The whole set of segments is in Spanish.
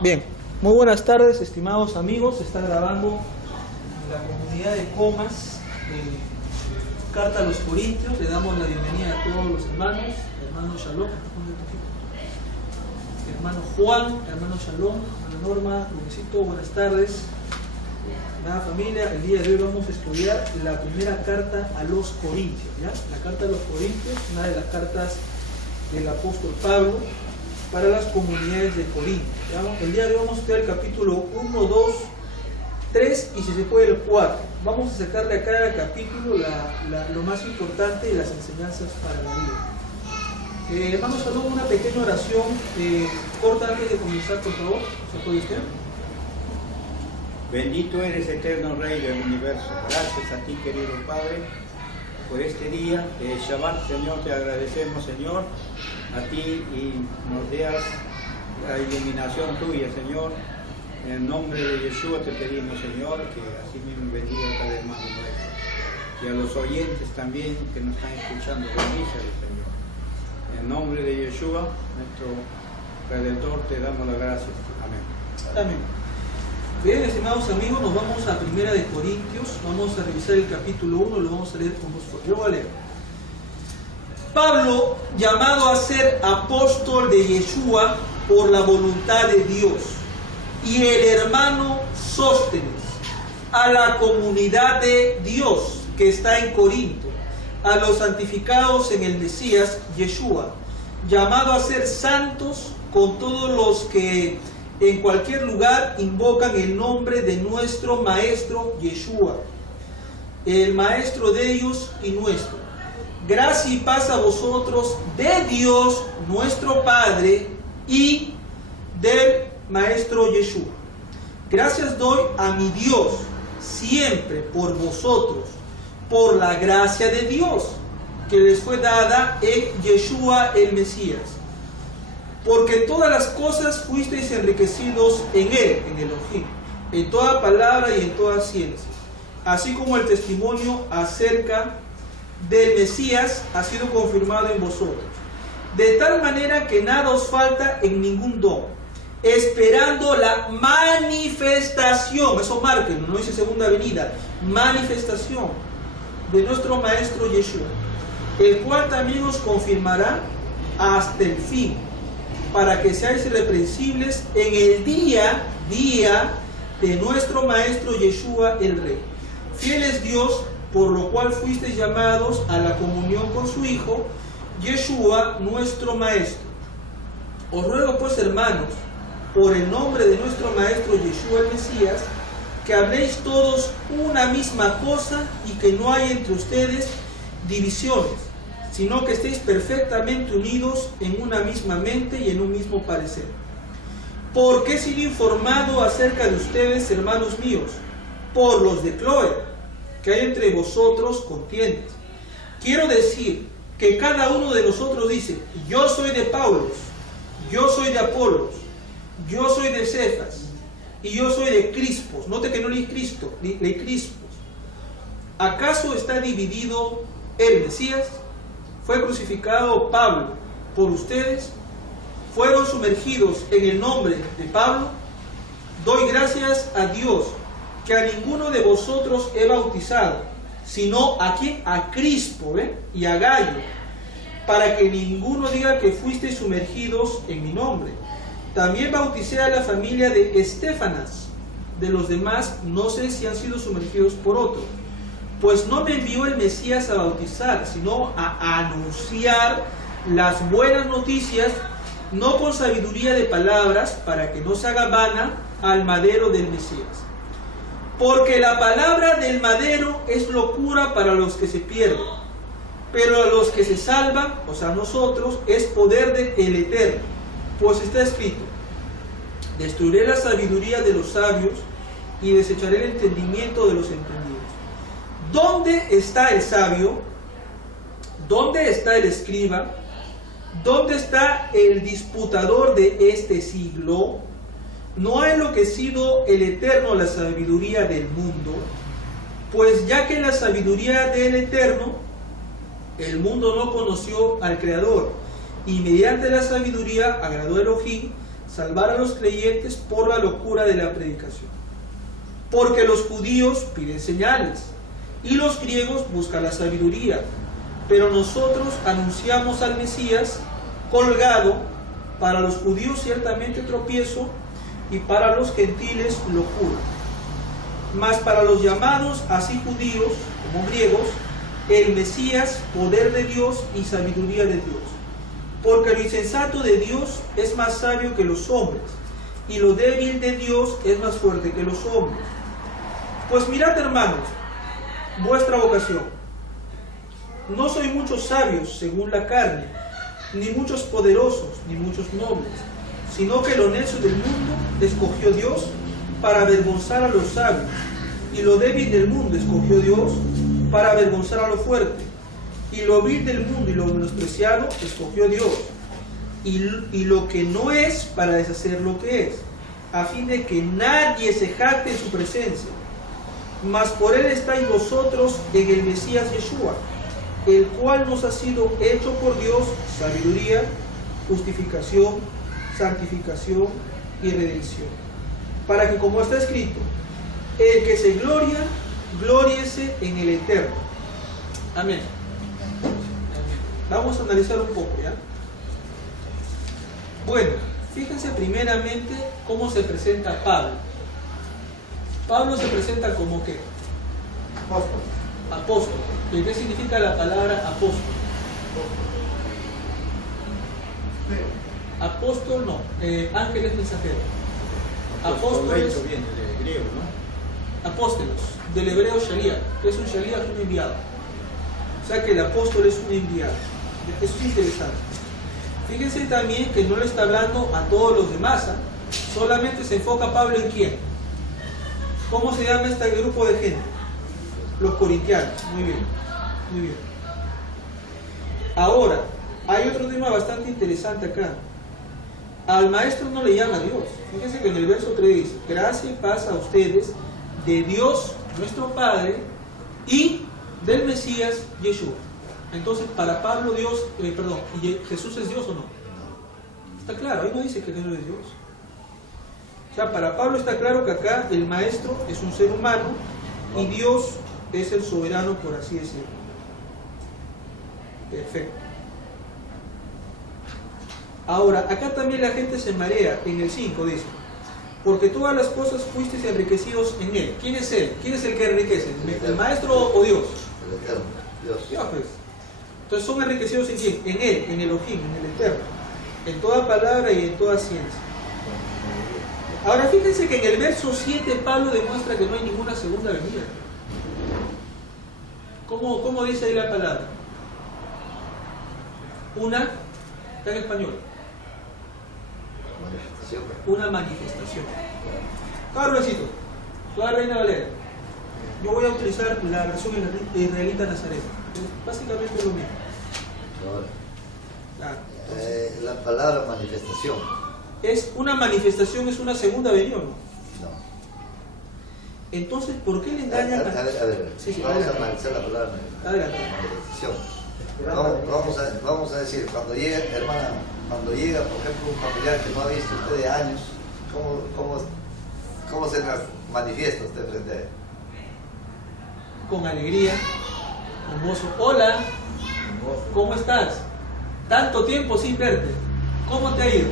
Bien, muy buenas tardes, estimados amigos. Se está grabando la comunidad de Comas, Carta a los Corintios. Le damos la bienvenida a todos los hermanos. Hermano Shalom, hermano Juan, hermano Shalom, hermana Norma, Luisito, buenas tardes. Nada, familia, el día de hoy vamos a estudiar la primera carta a los Corintios, ¿ya? La carta a los Corintios, una de las cartas del apóstol Pablo para las comunidades de Corinto. ¿Ya? El día de hoy vamos a estudiar el capítulo 1, 2, 3 y si se puede el 4. Vamos a sacarle a cada capítulo lo más importante y las enseñanzas para la vida. Hermanos, saludos, una pequeña oración corta antes de comenzar, por favor. ¿Se puede usted? Bendito eres, eterno Rey del universo. Gracias a ti, querido Padre, por este día de Shabbat, Señor. Te agradecemos, Señor, a ti, y nos das la iluminación tuya, Señor. En el nombre de Yeshua te pedimos, Señor, que así mismo bendiga a cada hermano nuestro. Y a los oyentes también que nos están escuchando, bendícelos, Señor. En el nombre de Yeshua, nuestro Redentor, te damos las gracias. Amén. Amén. Bien, estimados amigos, nos vamos a Primera de Corintios. Vamos a revisar el capítulo 1, lo vamos a leer con vosotros. Yo voy a leer. Pablo, llamado a ser apóstol de Yeshua por la voluntad de Dios, y el hermano Sóstenes, a la comunidad de Dios que está en Corinto, a los santificados en el Mesías Yeshua, llamado a ser santos con todos los que en cualquier lugar invocan el nombre de nuestro Maestro Yeshua, el Maestro de ellos y nuestro. Gracia y paz a vosotros de Dios nuestro Padre y del Maestro Yeshua. Gracias doy a mi Dios siempre por vosotros, por la gracia de Dios que les fue dada en Yeshua el Mesías. Porque todas las cosas fuisteis enriquecidos en él, en Elohim, en toda palabra y en toda ciencia, así como el testimonio acerca del Mesías ha sido confirmado en vosotros, de tal manera que nada os falta en ningún don, esperando la manifestación, eso márquenlo, no dice segunda venida, manifestación de nuestro Maestro Yeshua, el cual también os confirmará hasta el fin, para que seáis irreprensibles en el día de nuestro Maestro Yeshua el Rey. Fiel es Dios, por lo cual fuisteis llamados a la comunión con su Hijo, Yeshua nuestro Maestro. Os ruego pues, hermanos, por el nombre de nuestro Maestro Yeshua el Mesías, que habléis todos una misma cosa y que no haya entre ustedes divisiones, sino que estéis perfectamente unidos en una misma mente y en un mismo parecer. Porque he sido informado acerca de ustedes, hermanos míos, por los de Cloé, que hay entre vosotros contiendas. Quiero decir que cada uno de nosotros dice: yo soy de Pablo, yo soy de Apolos, yo soy de Cefas, y yo soy de Crispos. Note que no leí Cristo, leí Crispos. ¿Acaso está dividido el Mesías? ¿Fue crucificado Pablo por ustedes? ¿Fueron sumergidos en el nombre de Pablo? Doy gracias a Dios que a ninguno de vosotros he bautizado, sino a ¿quién? A Crispo y a Gallo, para que ninguno diga que fuisteis sumergidos en mi nombre. También bauticé a la familia de Estéfanas. De los demás no sé si han sido sumergidos por otro. Pues no me envió el Mesías a bautizar, sino a anunciar las buenas noticias, no con sabiduría de palabras, para que no se haga vana al madero del Mesías. Porque la palabra del madero es locura para los que se pierden, pero a los que se salvan, o sea, nosotros, es poder del Eterno. Pues está escrito: destruiré la sabiduría de los sabios y desecharé el entendimiento de los entendidos. ¿Dónde está el sabio? ¿Dónde está el escriba? ¿Dónde está el disputador de este siglo? ¿No ha enloquecido el Eterno la sabiduría del mundo? Pues ya que la sabiduría del Eterno, el mundo no conoció al Creador, y mediante la sabiduría agradó a Elohim salvar a los creyentes por la locura de la predicación. Porque los judíos piden señales y los griegos buscan la sabiduría, pero nosotros anunciamos al Mesías colgado, para los judíos ciertamente tropiezo y para los gentiles locura. Mas para los llamados, así judíos como griegos, el Mesías, poder de Dios y sabiduría de Dios. Porque lo insensato de Dios es más sabio que los hombres, y lo débil de Dios es más fuerte que los hombres. Pues mirad, hermanos, vuestra vocación. No sois muchos sabios según la carne, ni muchos poderosos, ni muchos nobles, sino que lo necio del mundo escogió Dios para avergonzar a los sabios, y lo débil del mundo escogió Dios para avergonzar a lo fuerte, y lo vil del mundo y lo menospreciado escogió Dios, y lo que no es para deshacer lo que es, a fin de que nadie se jacte en su presencia. Mas por él estáis vosotros en el Mesías Yeshua, el cual nos ha sido hecho por Dios sabiduría, justificación, santificación y redención, para que, como está escrito, el que se gloria, glóriese en el Eterno. Amén. Vamos a analizar un poco, ¿ya? Bueno, fíjense primeramente cómo se presenta Pablo. Pablo se presenta como ¿qué? Apóstol. Apóstol. ¿Y qué significa la palabra apóstol? Apóstol no, ángel es mensajero. Apóstoles, Esto viene de griego, ¿no? apóstolos, del hebreo shalia, que es un shalia, es un enviado. O sea que el apóstol es un enviado. Eso es interesante. Fíjense también que no le está hablando a todos los demás, ¿eh? Solamente se enfoca Pablo en quién. ¿Cómo se llama este grupo de gente? Los corintianos. Muy bien, muy bien. Ahora, hay otro tema bastante interesante acá. Al maestro no le llama Dios. Fíjense que en el verso 3 dice: gracia y paz a ustedes de Dios nuestro Padre y del Mesías Yeshua. Entonces, para Pablo Dios, ¿Jesús es Dios o no? Está claro, ahí no dice que Jesús es Dios. O sea, para Pablo está claro que acá el maestro es un ser humano y Dios es el soberano, por así decirlo. Perfecto. Ahora, acá también la gente se marea. En el 5 dice: porque todas las cosas fuisteis enriquecidos en él. ¿Quién es él? ¿Quién es el que enriquece? ¿El maestro o Dios? El Eterno, Dios. Dios, pues. Entonces son enriquecidos en quién? En él, en Elohim, en el Eterno, en toda palabra y en toda ciencia. Ahora fíjense que en el verso 7 Pablo demuestra que no hay ninguna segunda venida. ¿Cómo dice ahí la palabra? Una, está en español, Manifestación. una manifestación. Pablo recito, toda Reina Valera. Yo voy a utilizar la versión israelita nazarena. Es básicamente lo mismo. Ahora, Entonces, la palabra manifestación. es una manifestación, es una segunda venida, ¿no? No. Entonces, ¿por qué le engañan A ver. Sí, sí, Vamos adelante. a analizar la palabra Adelante. manifestación. Vamos a decir, cuando llega, hermana, por ejemplo, un familiar que no ha visto usted de años, ¿cómo se manifiesta usted frente a él? Con alegría, con gozo. Hola, ¿cómo estás? Tanto tiempo sin verte. ¿Cómo te ha ido?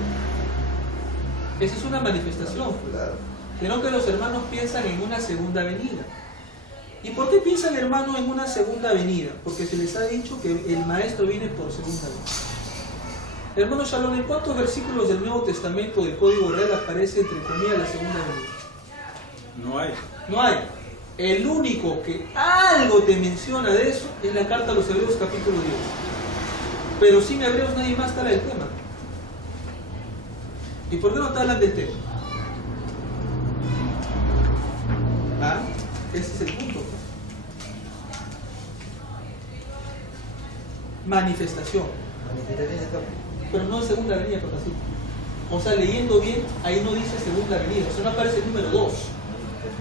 Esa es una manifestación. Claro. Sino que los hermanos piensan en una segunda venida. ¿Y por qué piensan, hermanos, en una segunda venida? Porque se les ha dicho que el maestro viene por segunda vez. Hermanos Shalom, ¿en cuántos versículos del Nuevo Testamento del Código Real aparece entre comillas la segunda venida? No hay. No hay. El único que algo te menciona de eso es la carta a los Hebreos capítulo 10. Pero sin Hebreos nadie más te habla del tema. ¿Y por qué no te hablan del tema? ¿Ah? Ese es el punto. Manifestación. Pero no es segunda venida, por así. O sea, leyendo bien, ahí no dice segunda venida. O sea, no aparece el número 2.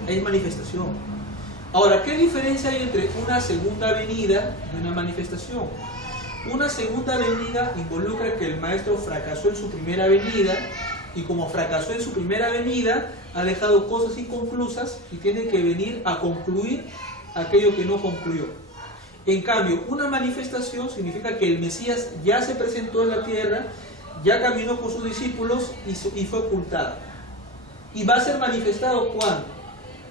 Es manifestación. Ahora, ¿qué diferencia hay entre una segunda venida y una manifestación? Una segunda venida involucra que el maestro fracasó en su primera venida Y como fracasó en su primera venida, ha dejado cosas inconclusas y tiene que venir a concluir aquello que no concluyó. En cambio, una manifestación significa que el Mesías ya se presentó en la tierra, ya caminó con sus discípulos y fue ocultado. Y va a ser manifestado ¿cuándo?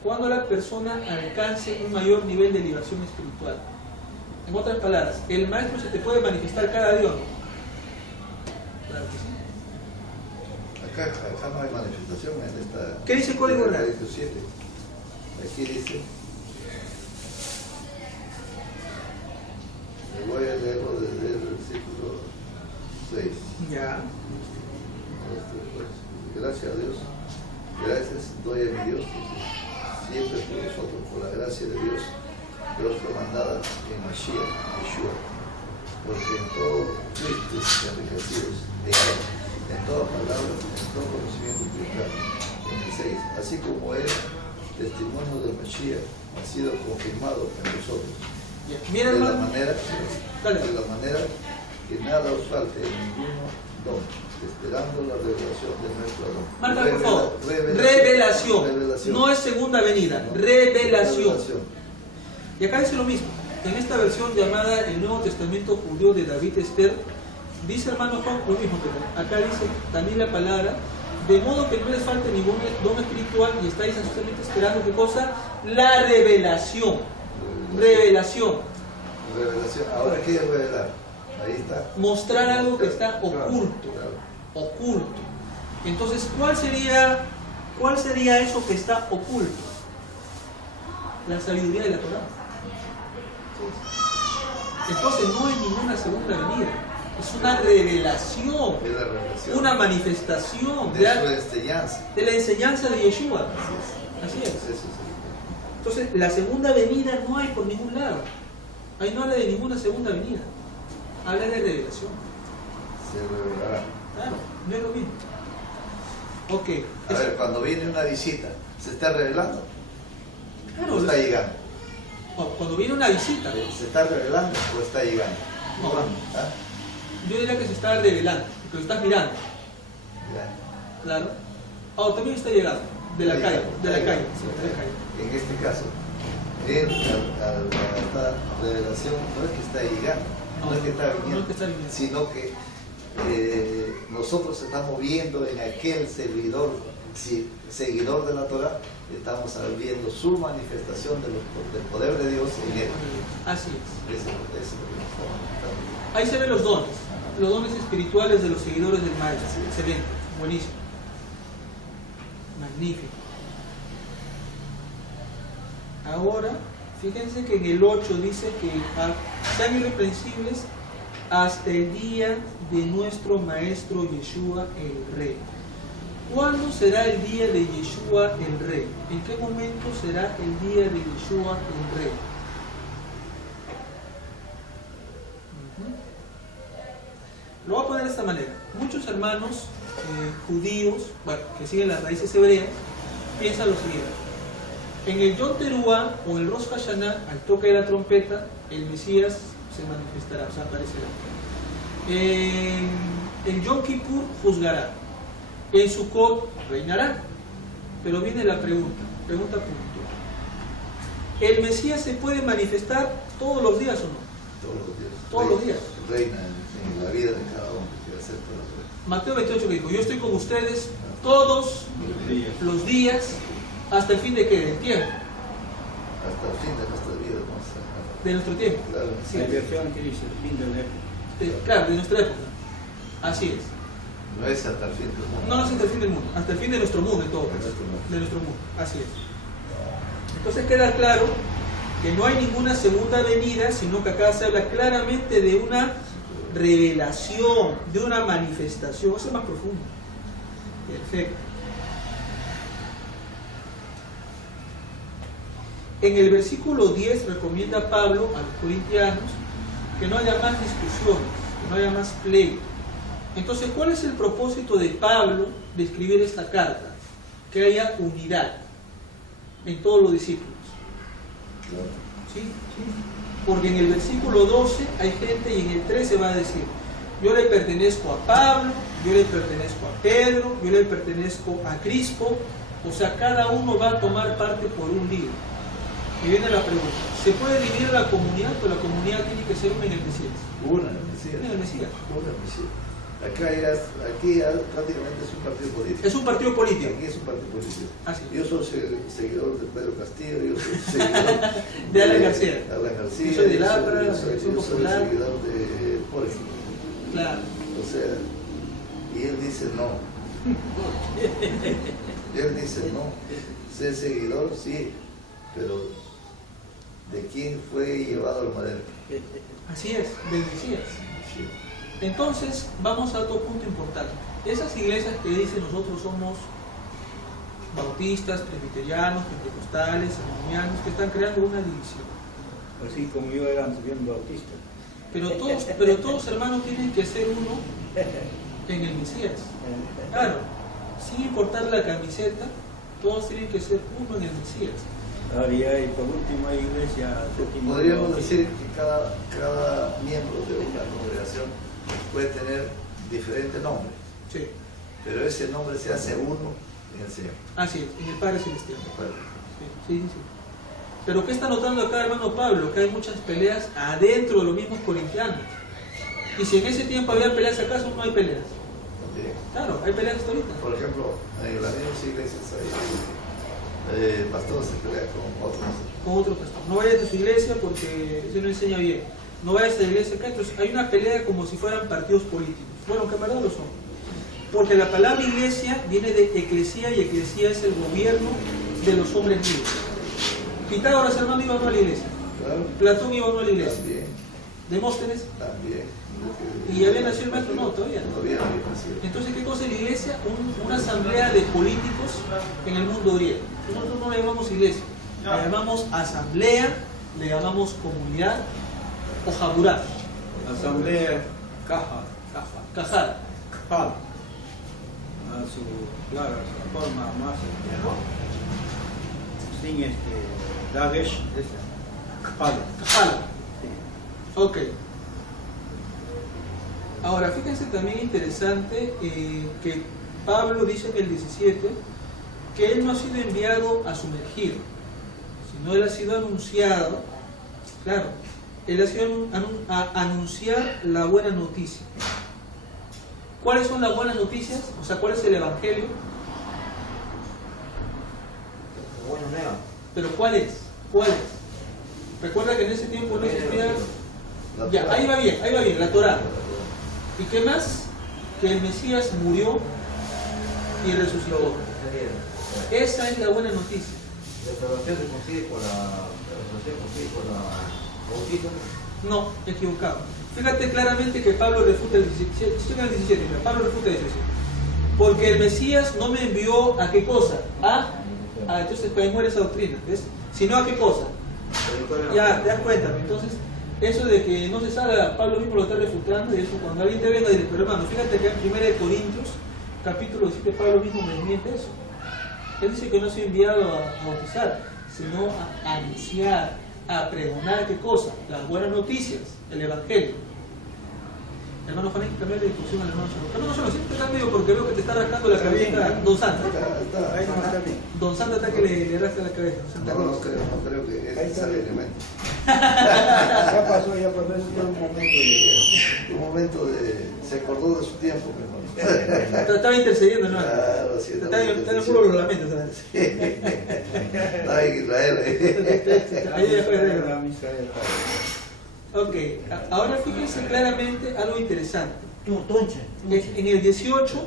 Cuando la persona alcance un mayor nivel de elevación espiritual. En otras palabras, el maestro se te puede manifestar cada día, ¿no? Claro que sí. Acá no hay manifestación en esta... ¿Qué dice el Código Real? Aquí dice... Me voy a leerlo desde el versículo 6. Ya. Gracias a Dios. Gracias doy a mi Dios siempre por nosotros, por la gracia de Dios. Dios fue mandada en Mashiach, Yeshua, porque en todo Cristo enriquecidos de él, en toda palabra, en todo conocimiento espiritual. En el 6, así como el testimonio del Mashiach ha sido confirmado en nosotros. Mira, de hermano. la manera que nada os falte en ninguno don, esperando la revelación de nuestro don. Marca, por favor. Revelación. No es segunda venida. No. Revelación. Y acá dice lo mismo. En esta versión llamada el Nuevo Testamento Judío de David Esther, dice hermano Juan lo mismo, pero acá dice también la palabra, de modo que no les falte ningún don espiritual y estáis ansiosamente esperando, ¿qué cosa? La revelación. Revelación. Ahora, ¿qué es revelar? Ahí está. Mostrar algo que está oculto. Oculto. Entonces, ¿cuál sería eso que está oculto? La sabiduría de la Torá. Entonces no hay ninguna segunda venida. Es una revelación. Es la revelación. Una manifestación de su enseñanza. De la enseñanza de Yeshua. Así es. Entonces, la segunda venida no hay por ningún lado. Ahí no habla de ninguna segunda venida. Habla de revelación. Se revelará. Claro, no es lo mismo. Ok. A ver, cuando viene una visita, ¿se está revelando? Claro. ¿O está llegando? Cuando viene una visita. ¿Se está revelando o está llegando? No. ¿Ah? Yo diría que se está revelando, que lo estás mirando. Ya. Claro. También está llegando. De la calle. En este caso, la revelación no es que está llegando, no es que está viniendo, sino que nosotros estamos viendo en aquel seguidor de la Torah, estamos viendo su manifestación del poder de Dios en él. Así es. Eso es lo que estamos viendo. Ahí se ven los dones espirituales de los seguidores del Maestro. Excelente, buenísimo. Magnífico. Ahora, fíjense que en el 8 dice que sean irreprensibles hasta el día de nuestro Maestro Yeshua el Rey. ¿Cuándo será el día de Yeshua el Rey? ¿En qué momento será el día de Yeshua el Rey? Lo voy a poner de esta manera. Muchos hermanos judíos, que siguen las raíces hebreas, piensan lo siguiente. En el Yom Teruah o el Rosh Hashanah, al toque de la trompeta, el Mesías se manifestará, o sea, aparecerá. En Yom Kippur juzgará. En Sukkot reinará. Pero viene la pregunta puntual. ¿El Mesías se puede manifestar todos los días o no? Todos los días. Todos los días. Reina en la vida de cada uno que quiere hacer toda la vida. Mateo 28 que dijo, yo estoy con ustedes todos los días hasta el fin de qué, del tiempo. Hasta el fin de nuestra vida. De nuestro tiempo. Claro. Sí. La versión que dice el fin de la época. Claro, de nuestra época. Así es. No es hasta el fin del mundo. No es hasta el fin del mundo, hasta el fin de nuestro mundo en todo caso. De nuestro mundo, así es. Entonces queda claro que no hay ninguna segunda venida, sino que acá se habla claramente de una revelación, de una manifestación. Eso es más profundo. Perfecto. En el versículo 10 recomienda Pablo a los corintianos que no haya más discusiones, que no haya más pleito. Entonces, ¿cuál es el propósito de Pablo de escribir esta carta? Que haya unidad en todos los discípulos. ¿Sí? Porque en el versículo 12 hay gente y en el 13 va a decir, yo le pertenezco a Pablo, yo le pertenezco a Pedro, yo le pertenezco a Crispo. O sea, cada uno va a tomar parte por un libro. Y viene la pregunta, ¿se puede dividir la comunidad? Pues la comunidad tiene que ser una en el Mesías. Una en el Mesías. Una en el Mesías. Una en el Mesías. Aquí ya prácticamente es un partido político. Es un partido político. Aquí es un partido político. Ah, sí. Yo soy seguidor de Pedro Castillo, yo soy seguidor de Alan García. Alan García. Yo soy de Labra, yo soy popular. seguidor de Jorge. Claro. O sea, y él dice no. Y él dice no. Ser seguidor, sí, pero ¿de quién fue llevado al madero? Así es, del Mesías. Sí. Entonces, vamos a otro punto importante. Esas iglesias que dicen nosotros somos bautistas, presbiterianos, pentecostales, arminianos, que están creando una división. Así como yo era antes bien bautista. Pero todos hermanos tienen que ser uno en el Mesías. Claro, sin importar la camiseta, todos tienen que ser uno en el Mesías. Y por último hay iglesia. Podríamos decir que cada miembro de una congregación puede tener diferente nombre, Sí. pero ese nombre se hace uno en el Señor. Así es, en el Padre Celestial. Bueno, Sí. Pero ¿qué está notando acá, hermano Pablo? Que hay muchas peleas adentro de los mismos corintianos. Y si en ese tiempo había peleas, ¿acaso no hay peleas? también. Claro, hay peleas hasta ahorita. Por ejemplo, en las mismas iglesias hay pastores se pelean con otros. Con otro pastor. No vayas a su iglesia porque eso no enseña bien. No vayas a la iglesia acá. Entonces hay una pelea como si fueran partidos políticos. Bueno, que en verdad lo son. Porque la palabra iglesia viene de eclesía y eclesía es el gobierno de los hombres libres. Pitágoras, hermano, iba no a la iglesia. Claro. Platón iba no a la iglesia. También, Demóstenes. también. ¿Y había nacido el maestro? No, todavía no. Todavía no había nacido. Entonces, ¿qué cosa es la iglesia? Una asamblea de políticos en el mundo griego. Nosotros no le llamamos iglesia, le llamamos asamblea, le llamamos comunidad o jaburá. Asamblea caja. Cajara. A su forma más sin Dagesh es Kajal. Cajala. Ok. Ahora, fíjense también interesante que Pablo dice en el 17 que él no ha sido enviado a sumergir, sino él ha sido anunciado, claro, él ha sido a anunciar la buena noticia. ¿Cuáles son las buenas noticias? O sea, ¿cuál es el evangelio? Bueno, nea. Pero ¿cuál es? ¿Cuál es? Recuerda que en ese tiempo no existía... Ya, ahí va bien, la Torá. ¿Y qué más? Que el Mesías murió y resucitó. Esa es la buena noticia. La salvación se consigue con la bautismo. No, equivocado. Fíjate claramente que Pablo refuta el 17. Estoy en el 17, mira, Pablo refuta el 17. Porque el Mesías no me envió a qué cosa. Entonces pues ahí muere esa doctrina, ¿ves? Sino a qué cosa. Ya, te das cuenta. Entonces, eso de que no se sabe, Pablo mismo lo está refutando, y eso cuando alguien te venga y dice, pero hermano, fíjate que en 1 Corintios, capítulo 7, Pablo mismo me desmiente eso. Él dice que no se ha enviado a bautizar, sino a anunciar, a pregonar qué cosa, las buenas noticias, el evangelio. Hermano Juan, hay que cambiar de discusión al hermano Solo. Hermano Solo, siempre te cambio porque veo que te está rascando la cabeza Don Santa. Ahí no está bien. Don Santa está que le rasca la cabeza. Santa No, Cruz. no creo que ese es el elemento. Ya pasó, eso fue un momento de... Un momento de... Se acordó de su tiempo, mi hermano. Estaba intercediendo, ¿no? Claro, sí, Está en el puro los lamentos, ¿sabes? Estaba en Israel. Ahí ya fue arreglo. La misa del Padre. Ok, ahora fíjense claramente algo interesante. Tonche. En el 18,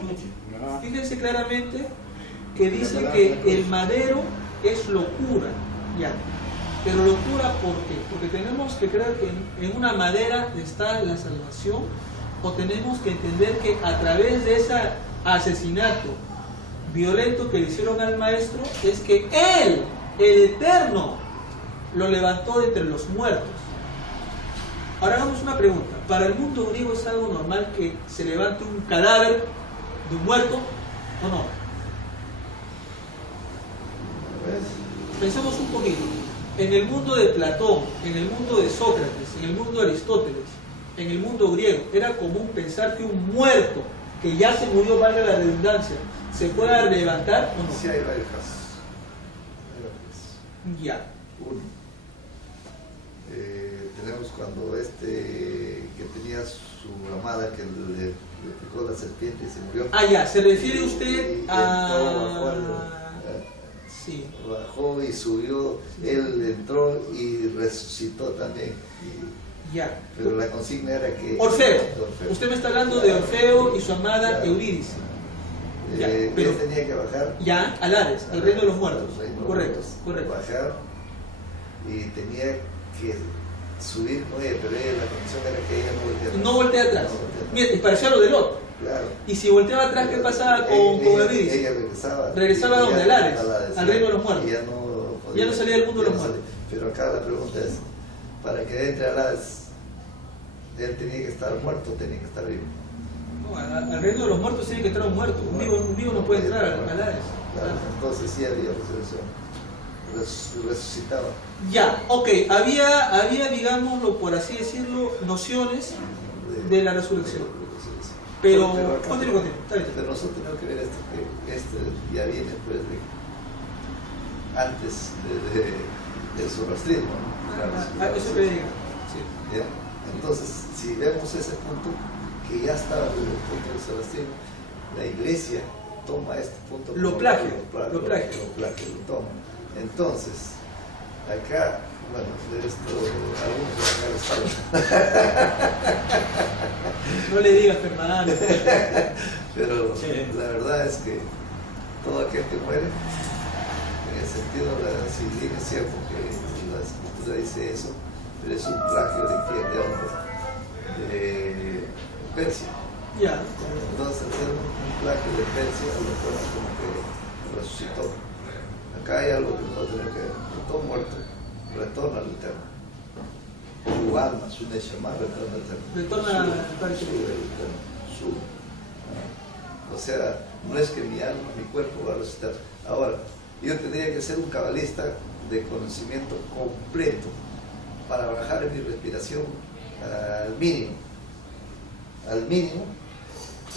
Ah, fíjense claramente que dice que el madero es locura, ya. Pero locura, ¿por qué? Porque tenemos que creer que en una madera está la salvación, o tenemos que entender que a través de ese asesinato violento que le hicieron al maestro, es que él, el Eterno, lo levantó de entre los muertos. Ahora hagamos una pregunta. ¿Para el mundo griego es algo normal que se levante un cadáver de un muerto o no? Pensemos un poquito. En el mundo de Platón, en el mundo de Sócrates, en el mundo de Aristóteles, en el mundo griego, era común pensar que un muerto que ya se murió, valga la redundancia, ¿se pueda levantar o no? Sí, hay varios casos. Hay varios. Ya. Uno, tenemos cuando que tenía su amada que le picó la serpiente y se murió. Ah, ya, se refiere usted Y a... Sí. Bajó y subió, él entró y resucitó también. Ya. Pero la consigna era que... Orfeo. Orfeo. Usted me está hablando de Orfeo y su amada Claro. Eurídice. Ya, Él pero- tenía que bajar Ya, al Hades, al reino de los muertos. al reino de los Correcto, muertos, correcto. bajar y tenía que subir con ella, pero ella, la condición era que ella no volteara atrás. No voltea atrás. No voltea atrás. Mira, y parecía lo de Lot. Claro. Y si volteaba atrás, ¿qué pasaba con Eurídice? Ella regresaba. Regresaba a donde, al Hades, al reino de los muertos. Y ya no podía, Ya no salía del mundo de ya los no muertos. salía. Pero acá la pregunta es, para que entre al Hades, él tenía que estar muerto, tenía que estar vivo. No, al reino de los muertos tiene que estar un muerto. Un vivo no puede entrar al Hades. Claro, entonces sí había resurrección. Resucitaba. Ya, ok, había, digámoslo, por así decirlo, nociones de la resurrección. Pero, acá- continúa, está bien. Pero nosotros tenemos que ver que ya viene pues antes del zoroastrismo, ¿no? Eso que diga. Sí. ¿Ya? Entonces, si vemos ese punto, que ya estaba desde el punto del zoroastrismo, la iglesia toma este punto. Lo como- plagia, lo toma. Entonces, acá, bueno, esto, algunos van a estar. No le digas, Fernando. Pero Sí. la verdad es que todo aquel que muere, en el sentido de la civil, es cierto que la escritura dice eso, pero es un plagio de quién, de hombre, de Persia. Ya. Entonces, al ser un plagio de Persia, lo ponen como que resucitó. Acá hay algo que nosotros tenemos que ver. Todo muerto retorna al Eterno. Su alma, su neshama retorna al Eterno. Retorna Sube, al Padre sube al Eterno, sube. O sea, no es que mi alma, mi cuerpo va a resucitar. Ahora, yo tendría que ser un cabalista de conocimiento completo para bajar en mi respiración al mínimo,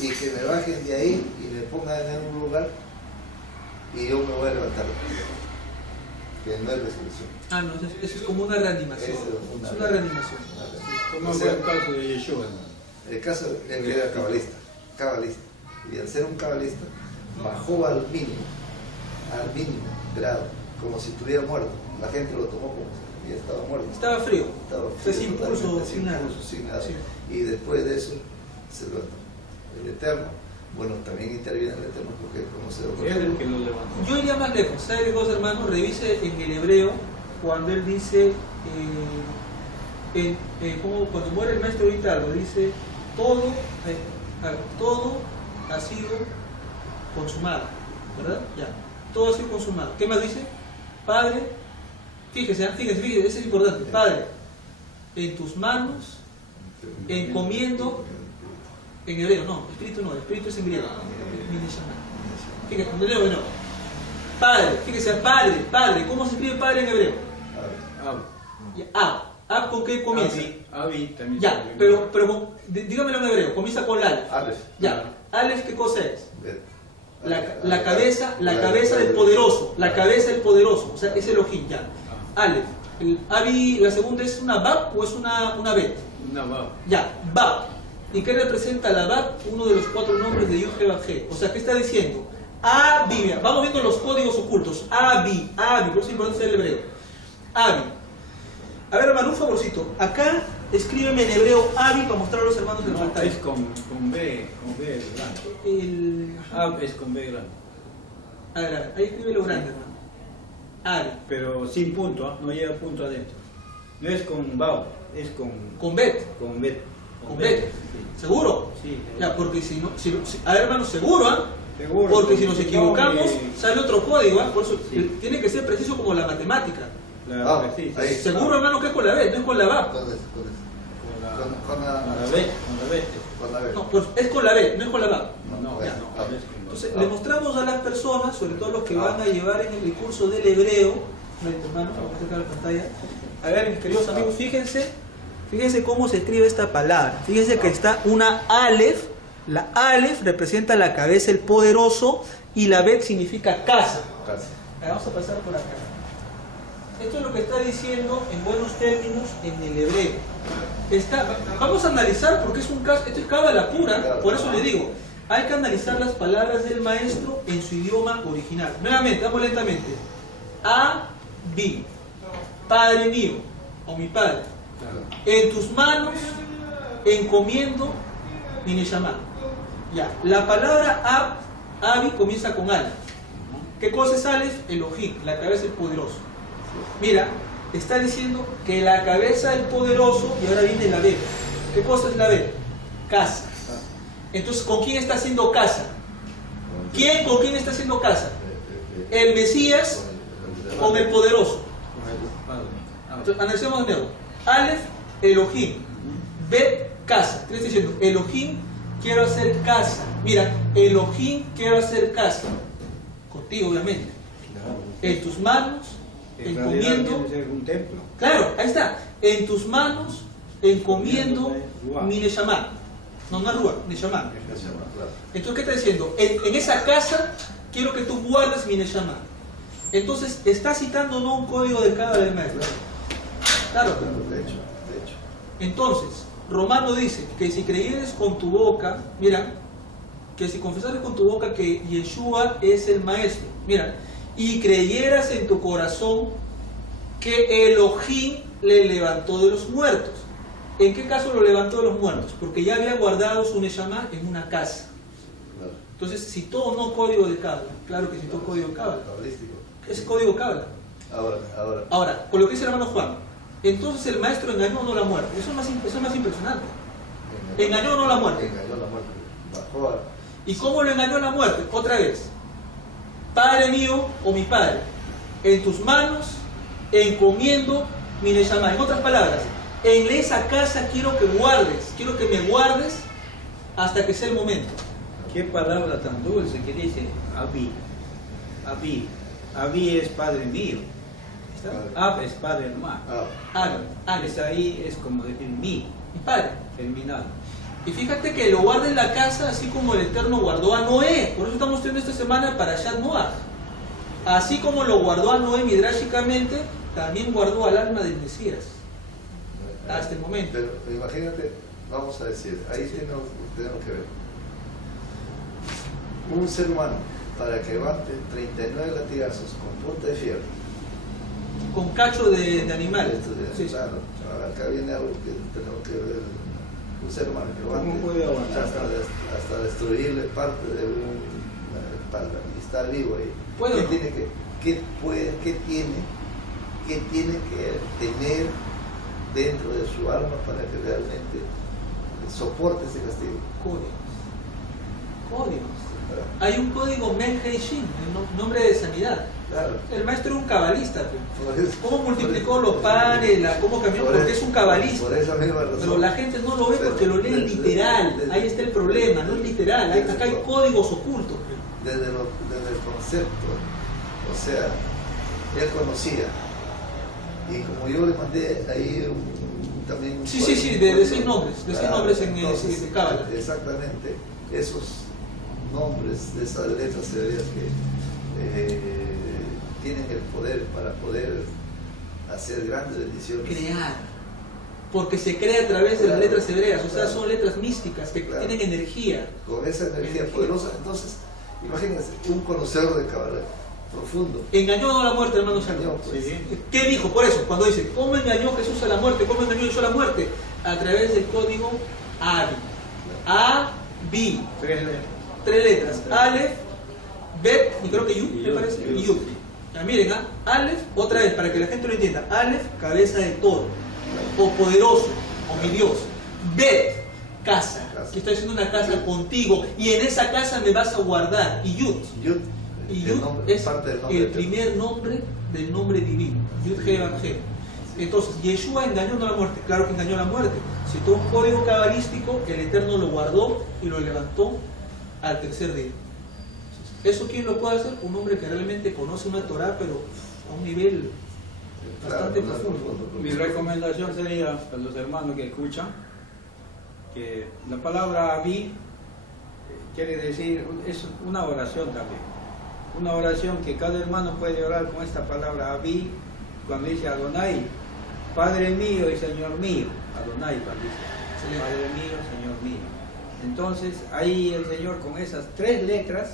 y que me bajen de ahí y me pongan en un lugar y yo me voy a levantar. Que no es resurrección. Ah, no, eso es como una reanimación. Es una reanimación. Como O fue sea, el caso de Yeshua, ¿no? el caso es que era cabalista, y al ser un cabalista bajó al mínimo grado, como si estuviera muerto. La gente lo tomó como si ya estaba muerto. Estaba frío. Estaba O sea, sin pulso, totalmente, sin nada. sin nada. Sí. Y después de eso se levantó. El Eterno, bueno, también interviene el Eterno porque como se Él es el que lo levantó. Yo iría más lejos. ¿Sabe qué cosa, hermano? Revise en el hebreo cuando él dice, cuando muere el maestro Vitardo, dice, todo ha sido consumado. ¿Verdad? Ya. Todo ha sido consumado. ¿Qué más dice? Padre, fíjese, eso es importante. Padre, en tus manos encomiendo, en hebreo, no, espíritu no, espíritu es en griego. Fíjese, de nuevo. Padre, fíjese, padre, ¿cómo se escribe padre en hebreo? Ab, ¿con qué comienza? Abi también. Ya, pero dígamelo en hebreo, comienza con Aleph. Aleph. Ya, Aleph, ¿qué cosa es? Bet. La cabeza del poderoso, la cabeza del poderoso, o sea, es Elohim, ya. Aleph. El Abi, la segunda es una Bab o es una Bet. Una va. Ya, Bab. ¿Y qué representa la Bab? Uno de los 4 nombres de Yud-He-Vav-He. O sea, ¿qué está diciendo? Abi. Vamos viendo los códigos ocultos. Abi, por eso es importante el hebreo. Abi. A ver, hermano, un favorcito. Acá escríbeme en hebreo Abi para mostrar a los hermanos en la No, pantalla. es con B grande. El... Ab es con B grande. A ver, ahí escríbelo grande, hermano. Abi. Pero sin punto, ¿ah? No lleva punto adentro. No es con Bao, es Con Bet. con Bet. Con Bet. Sí. ¿Seguro? Sí. Ya, porque si no... a ver, hermano, ¿seguro, ah? Seguro. Porque si nos equivocamos, No, sale otro código, ¿ah? Por eso Sí. tiene que ser preciso como la matemática. Sí, ahí. Seguro, hermano, que es con la B, no es con la BAP. Con la B. No, pues es con la B, no es con la BAP. No, Ya. no, es con Entonces, le mostramos a las personas, sobre todo los que van a llevar en el curso del hebreo, hermano, vamos a acercar la pantalla. A ver, mis queridos amigos, fíjense cómo se escribe esta palabra. Fíjense que está una Aleph La Aleph representa la cabeza, el poderoso, y la Bet significa casa. Casi. Vamos a pasar por acá. Esto es lo que está diciendo en buenos términos en el hebreo. Vamos a analizar porque es un caso, esto es cábala pura, por eso le digo, hay que analizar las palabras del maestro en su idioma original. Nuevamente, vamos lentamente. Abi, Padre mío, o mi Padre, en tus manos encomiendo mi Neshama. Ya, la palabra Abi comienza con Aleph. ¿Qué cosa es Aleph? Elohim, la cabeza del poderoso. Mira, está diciendo que la cabeza del poderoso, y ahora viene la B. ¿Qué cosa es la B? Casa. Entonces, ¿con quién está haciendo casa? ¿Quién con quién está haciendo casa? El Mesías con el poderoso. Entonces, analicemos de nuevo. Aleph, Elohim. B, casa. ¿Qué está diciendo? Elohim, quiero hacer casa. Mira, Elohim, quiero hacer casa. Contigo, obviamente. En tus manos encomiendo. Un templo. Claro, ahí está. En tus manos encomiendo mi Neshama. No es Ruach, Neshama. Entonces, ¿qué está diciendo? En esa casa quiero que tú guardes mi Neshama. Entonces, está citando no un código de cábala del maestro. Claro. De hecho. Entonces, Romano dice que si creyeres con tu boca, mira, que si confesares con tu boca que Yeshua es el maestro, mira, y creyeras en tu corazón que Elohim le levantó de los muertos. ¿En qué caso lo levantó de los muertos? Porque ya había guardado su Neshama en una casa. Claro. Entonces citó no código de cábala, claro que citó código de cábala. Cabalístico. Es código cábala. Ahora. Con lo que dice el hermano Juan, entonces el maestro engañó o no la muerte. Eso es más impresionante. ¿Engañó o no la muerte? Engañó la muerte. Bajó a... ¿Y cómo lo engañó la muerte? Otra vez. Padre mío o mi Padre, en tus manos encomiendo mi Neshama. En otras palabras, en esa casa quiero que me guardes hasta que sea el momento. Qué palabra tan dulce que dice Abi. Abi. Abi es Padre mío. Ab es Padre nomás. Es ahí, es como decir mi Padre. terminado. Y fíjate que lo guarda en la casa así como el Eterno guardó a Noé. Por eso estamos teniendo esta semana para Shat Noah. Así como lo guardó a Noé midráshicamente, también guardó al alma del Mesías. Hasta el momento. Pero imagínate, vamos a decir, ahí tenemos que ver. Un ser humano, para que levante 39 latigazos con punta de fierro. Con cacho de animal. Sí. Claro, acá viene algo que tenemos que ver. Un ser humano que levante. ¿Cómo puede aguantar? Hasta destruirle parte de para estar vivo ahí. ¿Qué tiene que tener dentro de su alma para que realmente soporte ese castigo? Códigos. Hay un código Men Hei Shin, el nombre de sanidad. Claro. El maestro era un cabalista. ¿Cómo multiplicó los panes? ¿Cómo cambió? Porque es un cabalista. Por esa misma razón. Pero la gente no lo ve porque lo lee literal. Ahí está el problema, no es literal. Acá hay códigos ocultos. Desde el concepto, o sea, él conocía. Y como yo le mandé ahí también... Sí, de 6 nombres. De 6 nombres en el Cábala. Exactamente. Esos nombres de esas letras hebreas que tienen el poder para poder hacer grandes bendiciones. Crear. Porque se crea a través de las letras hebreas, o sea, son letras místicas que tienen energía. Con esa energía poderosa, entonces, imagínense, un conocedor de Kabbalah profundo. ¿Engañó o no la muerte, hermano Santo? Pues. Sí. ¿Qué dijo? Por eso, cuando dice, ¿cómo engañó Jesús a la muerte? ¿Cómo engañó Jesús a la muerte? A través del código Abi. A-B. 3 letras. Aleph, Bet, y creo que Yud, me parece. Y Yud. Ya miren, Aleph, otra vez, para que la gente lo entienda. Aleph, cabeza de todo. O poderoso, o mi Dios. Bet, casa. Que estoy haciendo una casa contigo. Y en esa casa me vas a guardar. Y Yud. Y Yud es el primer nombre del nombre divino. Yud He Evangelio. Entonces, Yeshua engañó no la muerte. Claro que engañó la muerte. Citó un código cabalístico, el Eterno lo guardó y lo levantó al tercer día. ¿Eso quién lo puede hacer? Un hombre que realmente conoce una Torah, pero a un nivel bastante profundo. Mi recomendación sería a los hermanos que escuchan que la palabra Abi quiere decir, es una oración también. Una oración que cada hermano puede orar con esta palabra Abí, cuando dice Adonai, Padre mío y Señor mío. Adonai, cuando dice Padre mío, Señor mío. Entonces, ahí el Señor con esas 3 letras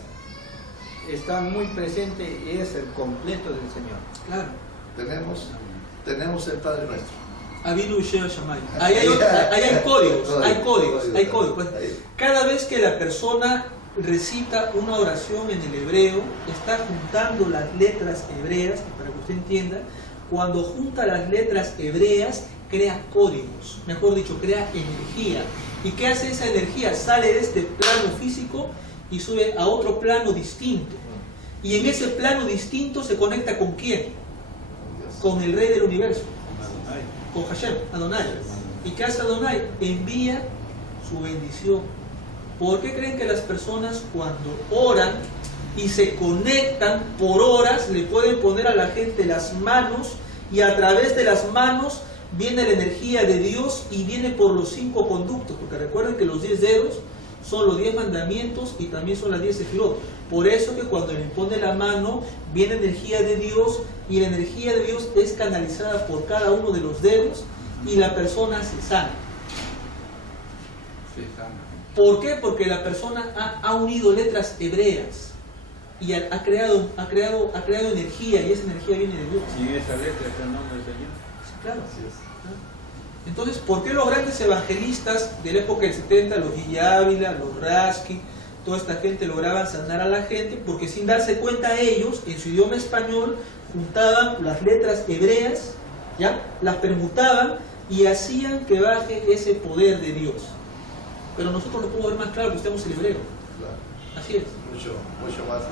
está muy presente y es el completo del Señor. Claro. Tenemos el Padre Nuestro. Avinu Sheva Shammai. Ahí hay códigos. Pues, cada vez que la persona recita una oración en el hebreo, está juntando las letras hebreas, para que usted entienda, cuando junta las letras hebreas, crea códigos, mejor dicho, crea energía. ¿Y qué hace esa energía? Sale de este plano físico y sube a otro plano distinto. Y en ese plano distinto se conecta ¿con quién? Con el Rey del Universo, con Hashem, Adonai. ¿Y qué hace Adonai? Envía su bendición. ¿Por qué creen que las personas cuando oran y se conectan por horas le pueden poner a la gente las manos y a través de las manos viene la energía de Dios y viene por los 5 conductos? Porque recuerden que los 10 dedos son los 10 mandamientos y también son las 10 sefirot. Por eso que cuando le pone la mano viene energía de Dios y la energía de Dios es canalizada por cada uno de los dedos y la persona se sana. ¿Por qué? Porque la persona ha unido letras hebreas y ha creado energía y esa energía viene de Dios. Y esa letra es el nombre del Señor. Sí, claro. Entonces, ¿por qué los grandes evangelistas de la época del 70, los Guilla Ávila, los Raskin, toda esta gente lograban sanar a la gente? Porque sin darse cuenta ellos, en su idioma español, juntaban las letras hebreas, ¿ya? Las permutaban y hacían que baje ese poder de Dios. Pero nosotros lo podemos ver más claro que estamos en hebreo. Claro. Así es. Mucho más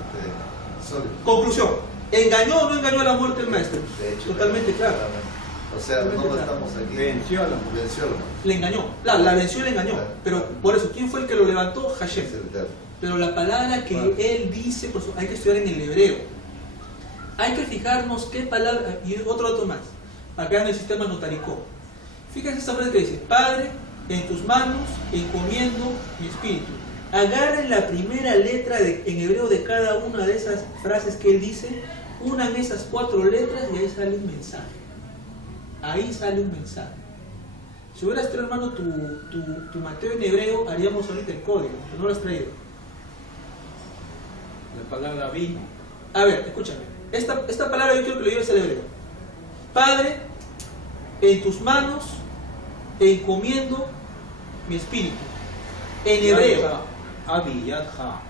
sólido. Conclusión. ¿Engañó o no engañó a la muerte el maestro? De hecho, totalmente claro. O sea, no estamos aquí. Venció a la Venció. Le engañó. La venció y le engañó. Claro. Pero por eso, ¿quién fue el que lo levantó? Hashem. Es el Eterno. Pero la palabra que Claro. él dice, por eso hay que estudiar en el hebreo. Hay que fijarnos qué palabra, y otro dato más, acá en el sistema notaricó. Fíjense esta frase que dice: Padre, en tus manos encomiendo mi espíritu. Agarren la primera letra en hebreo de cada una de esas frases que él dice, unan esas 4 letras y ahí sale un mensaje. Ahí sale un mensaje. Si hubieras traído, hermano, tu Mateo en hebreo, haríamos ahorita el código, pero no lo has traído. La palabra vino. A ver, escúchame. Esta palabra yo quiero que lo lleves al hebreo. Padre, en tus manos encomiendo mi espíritu. En hebreo. Abi, Yadha,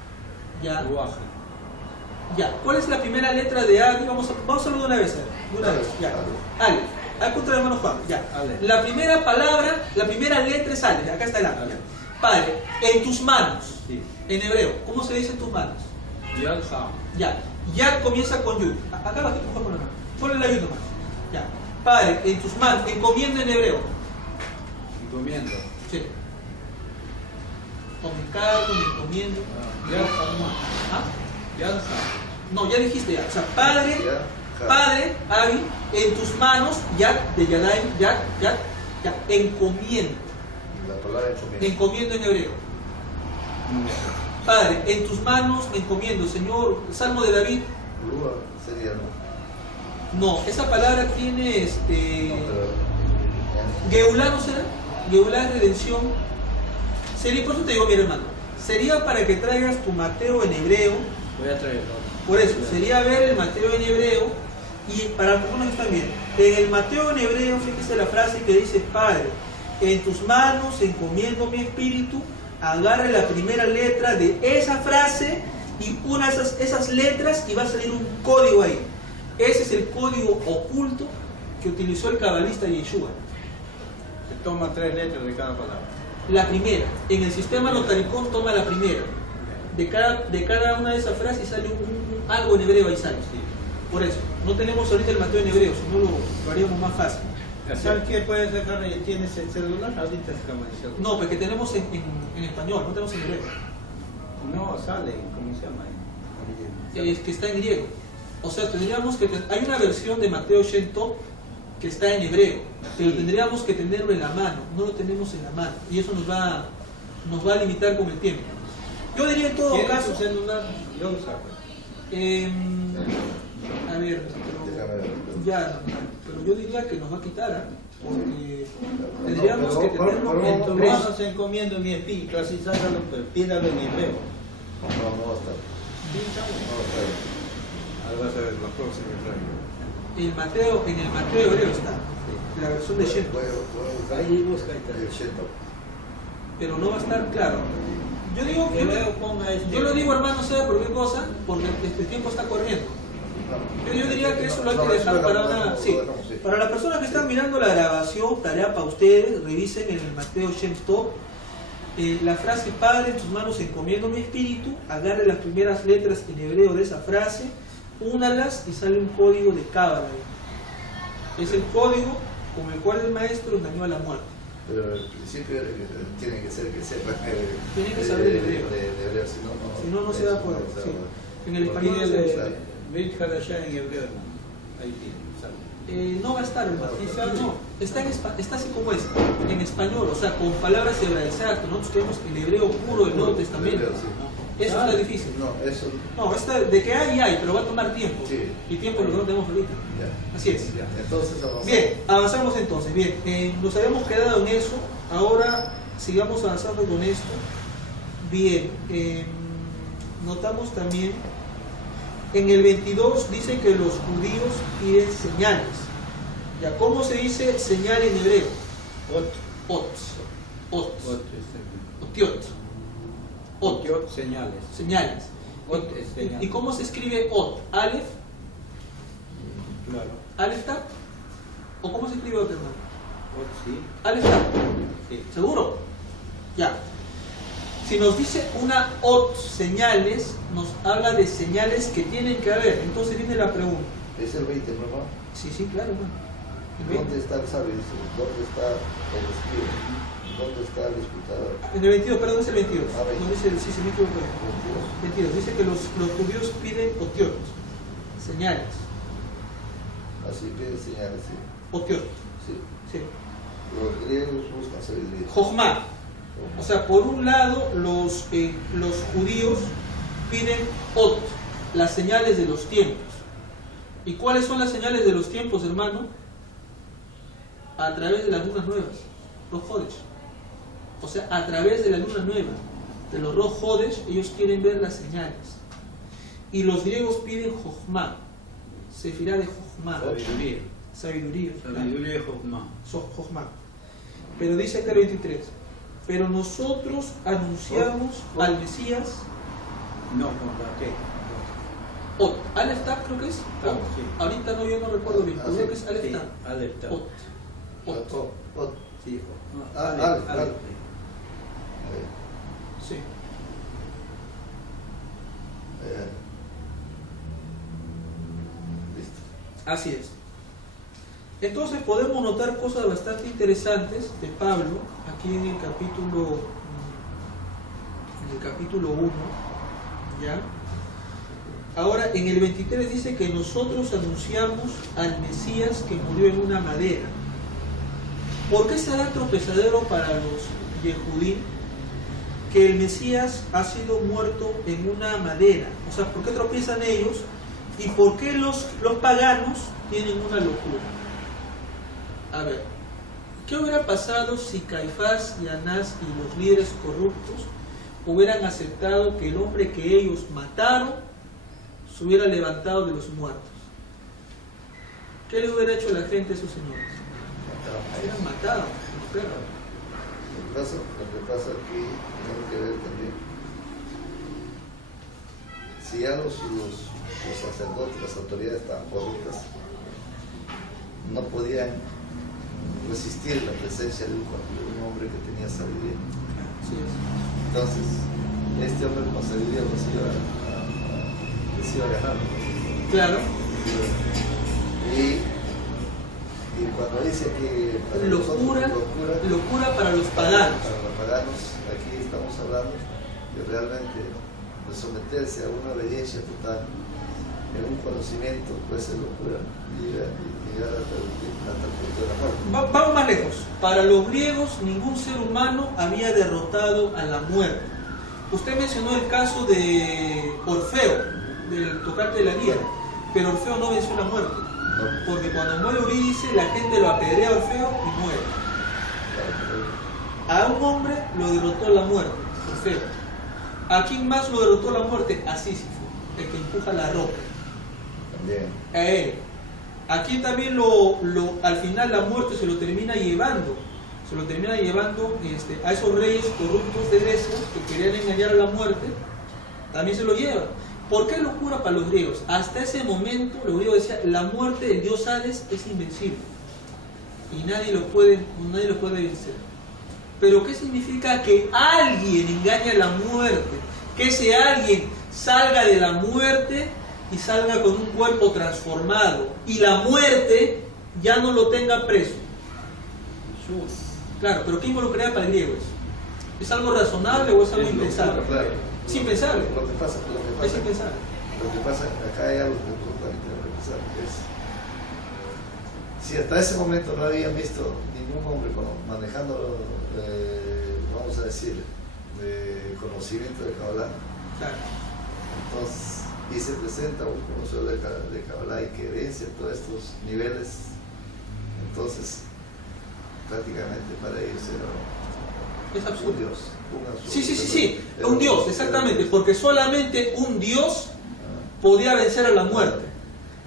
Ya. Ruaji. Ya. ¿Cuál es la primera letra de Abi? Vamos a hacerlo de una vez. De una vez. Ya. Ale. Al contrario, hermano Juan. Ya. Ale. La primera palabra, la primera letra es Ale. Acá está el Ale. Ale. Padre, en tus manos. Sí. En hebreo. ¿Cómo se dice en tus manos? Yadha. Ya. Ya comienza con Yud. Acá bajito, Juan, con la mano. Ponle la Yud nomás. Ya. Padre, en tus manos. Encomiendo en hebreo. Encomiendo. Sí. O me encargo, me encomiendo. Yadha. ¿Ah? Yadha. No, ya dijiste ya. O sea, Padre, Ya. Padre, Abi, en tus manos, ya, de Yadai, ya, encomiendo. La palabra encomienda. Encomiendo en hebreo. Padre, en tus manos me encomiendo. Señor, Salmo de David. Rúa sería, ¿no? No, esa palabra tiene No, pero. Geulá, ¿no será? Geulá, redención. Sería, por eso te digo, mi hermano, sería para que traigas tu Mateo en hebreo. Voy a traerlo. Por eso, sería ver el Mateo en hebreo. Y para las personas que están bien, en el Mateo en hebreo, fíjese la frase que dice: Padre, en tus manos encomiendo mi espíritu. Agarre la primera letra de esa frase y una de esas letras y va a salir un código ahí. Ese es el código oculto que utilizó el cabalista Yeshua. Se toma 3 letras de cada palabra. La primera, en el sistema notaricón toma la primera. De cada una de esas frases sale algo en hebreo, ahí sale. Por eso, no tenemos ahorita el Mateo en hebreo, si no lo haríamos más fácil. ¿Sabes qué puedes dejar? ¿Tienes el celular? Ahorita sacamos el celular. No, porque tenemos en español, no tenemos en hebreo. No, sale, ¿cómo se llama? Es que está en griego. O sea, tendríamos que hay una versión de Mateo Shem Tov que está en hebreo, pero tendríamos que tenerlo en la mano. No lo tenemos en la mano y eso nos va a limitar con el tiempo. Yo diría en todo ¿Tienes caso, tu celular? Yo lo saco. a ver, Déjame ver. ya, pero yo diría que nos va a quitar, ¿ah? Porque tendríamos que pero tenerlo vamos- en En tu tres. mano se encomiendo mi espíritu, así sácalo, pero pídalo en hebreo. No va a estar. No va a estar. Ahí vas a ver la próxima traigo. En el Mateo hebreo está, la versión de Shem, Voy a buscar Ahí busca y el está. Sheto. pero no va a estar claro. Yo digo que Hebreo ponga este. yo lo digo, hermano, ¿sabe por qué cosa? Porque el tiempo está corriendo. Yo diría que eso lo hay que dejar para una... Sí, para las personas que están mirando la grabación, tarea para ustedes, revisen en el Mateo Shem Tov, la frase Padre, en tus manos encomiendo mi espíritu, agarre las primeras letras en hebreo de esa frase, únalas y sale un código de Cábala. Es el código con el cual el maestro engañó a la muerte. Pero el principio tiene que ser que sepa Tiene que saber el hebreo. de hebreo, Si no, no se va a poder. Sí. En el español no se Pídele va a Brit Hadashah en hebreo, hermano. Ahí tiene, sale. no va a estar, hermano. Sí sabe. No, está así como es, en español, o sea, con palabras hebraizadas, que nosotros queremos el hebreo puro del Nuevo Testamento. Hebreo, sí. Eso es lo difícil. No, eso. No, de que hay, pero va a tomar tiempo. Sí. Y tiempo es lo que no tenemos ahorita. Ya. Así es. Ya. Entonces avanzamos. Bien, avanzamos entonces. Bien, nos habíamos quedado en eso. Ahora sigamos avanzando con esto. Bien, notamos también, en el 22 dice que los judíos piden señales. Ya, ¿cómo se dice señal en hebreo? Ot. Ot. Ot. Otiot. Ot. Otiot, señales. Señales. Ot es señal. ¿Y cómo se escribe Ot? ¿Alef? Claro. ¿Alef Tap? ¿O cómo se escribe Ot, hermano? Ot, sí. ¿Alef Tap? Sí. ¿Seguro? Ya. Si nos dice una Ot, señales, nos habla de señales que tienen que haber. Entonces viene la pregunta. Es el 20, por favor. Sí, claro, hermano. ¿Dónde está el sabio? Dice, ¿dónde está el escriba? ¿Dónde está el disputador? En el 22, perdón, es el 22. Ah, 22. No dice, sí, se me equivoco. 22. Dice que los judíos piden otiot, señales. Así pide señales, sí. Otiot, Sí. sí. Los griegos buscan sabiduría. Jochma. O sea, por un lado, los judíos piden ot, las señales de los tiempos. ¿Y cuáles son las señales de los tiempos, hermano? A través de las lunas nuevas, los Jodesh. O sea, a través de la luna nueva, de los Rosh Jodesh, ellos quieren ver las señales. Y los griegos piden Jochma, Sefirá de Jochma, Sabiduría. sabiduría. Sabiduría y Jochma. Jochma. Pero dice acá el 23, pero nosotros anunciamos al Mesías, No, ¿contra qué? Ot, Aleph Tap creo que es, Tap, Ot. sí. Ahorita no, yo no recuerdo bien, pero Ah, creo sí. que es Aleph Sí, Tap, Aleph Tap. Ot, Ot, Ot. Sí, Ah, Aleph, Aleph, Aleph. Aleph. sí. Listo. Así es. Entonces podemos notar cosas bastante interesantes de Pablo aquí en el capítulo 1, ¿ya? Ahora en el 23 dice que nosotros anunciamos al Mesías que murió en una madera. ¿Por qué será tropezadero para los Yehudim que el Mesías ha sido muerto en una madera? O sea, ¿por qué tropiezan ellos? ¿Y por qué los paganos tienen una locura? A ver, ¿qué hubiera pasado si Caifás y Anás y los líderes corruptos hubieran aceptado que el hombre que ellos mataron se hubiera levantado de los muertos? ¿Qué les hubiera hecho la gente a esos señores? Se hubieran matado, claro. Lo que pasa aquí tiene que ver también. Si ya los sacerdotes, las autoridades estaban corruptas, no podían resistir la presencia de un hombre que tenía sabiduría. Así es. Entonces, este hombre con sabiduría les iba a ganar. Claro. Y cuando dice que para Locura para los paganos. para los paganos, aquí estamos hablando de realmente de someterse a una obediencia total, en un conocimiento puede ser locura, y llegar hasta el punto de la muerte. Vamos más lejos. Para los griegos ningún ser humano había derrotado a la muerte. Usted mencionó el caso de Orfeo, del tocante de la lira, pero Orfeo no venció la muerte, porque cuando muere Eurídice la gente lo apedrea a Orfeo y muere. A un hombre lo derrotó la muerte, Orfeo. ¿A quién más lo derrotó la muerte? A Sísifo, el que empuja la roca. También. A él. Aquí también al final la muerte se lo termina llevando. Se lo termina llevando a esos reyes corruptos de Grecia que querían engañar a la muerte. También se lo lleva. ¿Por qué locura para los griegos? Hasta ese momento los griegos decían, la muerte del dios Hades es invencible. Y nadie lo puede vencer. Pero ¿qué significa que alguien engaña a la muerte? Que ese alguien salga de la muerte y salga con un cuerpo transformado y la muerte ya no lo tenga preso. Claro, pero ¿qué involucraría para el griego eso? ¿Es algo razonable o es algo impensable? Claro. Es impensable. Lo que pasa, Es impensable. Lo que pasa, acá hay algo que pensar, es si hasta ese momento no habían visto ningún hombre manejando, vamos a decir, conocimiento de Kabbalah, Claro. entonces, y se presenta un conocedor de Kabbalah y que vence todos estos niveles, entonces prácticamente para ellos era Es absurdo. un dios, un absurdo. Sí, Era un dios, exactamente, porque solamente un dios podía vencer a la muerte.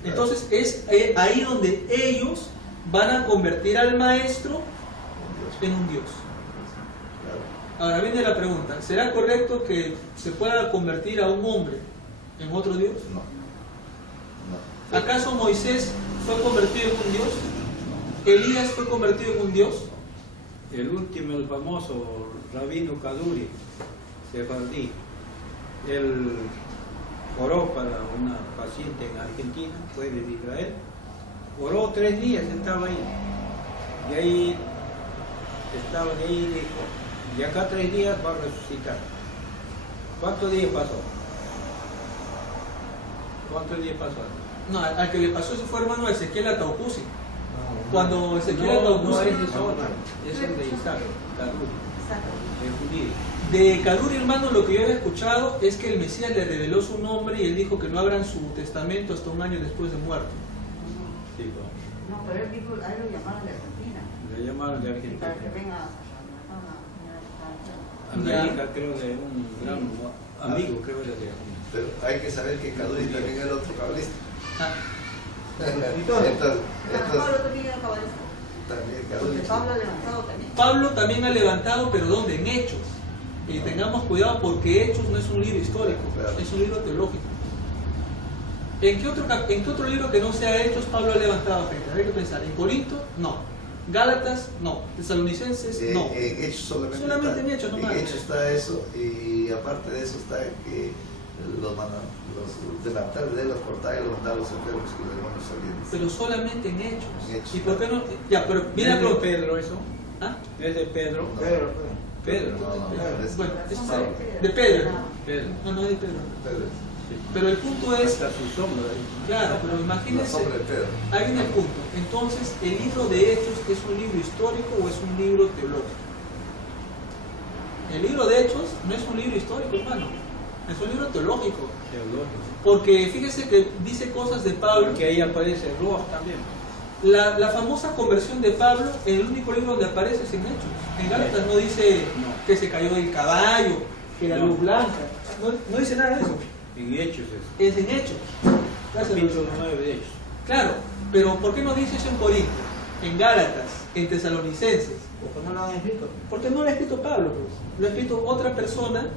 Entonces es ahí donde ellos van a convertir al maestro en un dios. Ahora viene la pregunta, ¿será correcto que se pueda convertir a un hombre en otro dios? No. ¿Acaso Moisés fue convertido en un dios? ¿Elías fue convertido en un dios? El último, el famoso Rabino Kaduri, sefardí, él oró para una paciente en Argentina, fue de Israel, oró 3 días, estaba ahí, y ahí estaba de ahí y dijo, y acá 3 días va a resucitar. ¿Cuántos días pasó? ¿Cuántos días pasó? No, al que le pasó eso fue hermano Ezequiel Ataucusi. Cuando Ezequiel Ataucusi... No, es de Saúl, es el de Isaac, Kaduri, el judío. De Kaduri, hermano, lo que yo había escuchado es que el Mesías le reveló su nombre y él dijo que no abran su testamento hasta un año después de muerto. Sí, bueno. No, pero él dijo, a él lo llamaron de Argentina. Le llamaron de Y Argentina. para que venga A la hija, creo, de un gran amigo, creo, era de Pero hay que saber que Kaduri también era otro cabalista. Ah, Entonces, Pablo también era cabalista. también Porque Kaduri. Pablo ha levantado también. Pablo también ha levantado, pero ¿dónde? En Hechos. Y tengamos cuidado porque Hechos no es un libro histórico, Claro. es un libro teológico. ¿En qué otro libro que no sea Hechos Pablo ha levantado gente? Hay que pensar. ¿En Corinto? No. Gálatas? No. Tesalonicenses? No. En Hechos solamente Solamente está, en Hechos nomás. En Hechos está eso, y aparte de eso está que los delantares de los portales los mandaban los enfermos que los demonios salían. Pero solamente en Hechos. En Hechos. ¿Y por qué no? Ya, pero ¿Es mira, de Pedro eso? ¿Ah? ¿Es de Pedro? No. Pedro, Pedro. No, es Bueno, es Pablo. de Pedro. Pedro. No, no es de Pedro. Pedro. Pero el punto es, Hasta su sombra ahí. claro, pero La imagínense, sombra de Pedro. ahí viene el punto. Entonces, ¿el libro de Hechos es un libro histórico o es un libro teológico? El libro de Hechos no es un libro histórico, hermano, es un libro teológico. Teológico. Porque fíjese que dice cosas de Pablo. Porque ahí aparece Ruach también. La famosa conversión de Pablo, el único libro donde aparece es en Hechos. En Gálatas no dice que se cayó del caballo, que la No. luz blanca, no dice nada de eso. En Hechos es. Es en Hechos. Gracias, Capítulo Luis. 9 de Hechos. Claro, pero ¿por qué no dice eso en Corinto, en Gálatas, en Tesalonicenses? porque no lo han escrito. Porque no lo ha escrito Pablo, pues. Lo ha escrito otra persona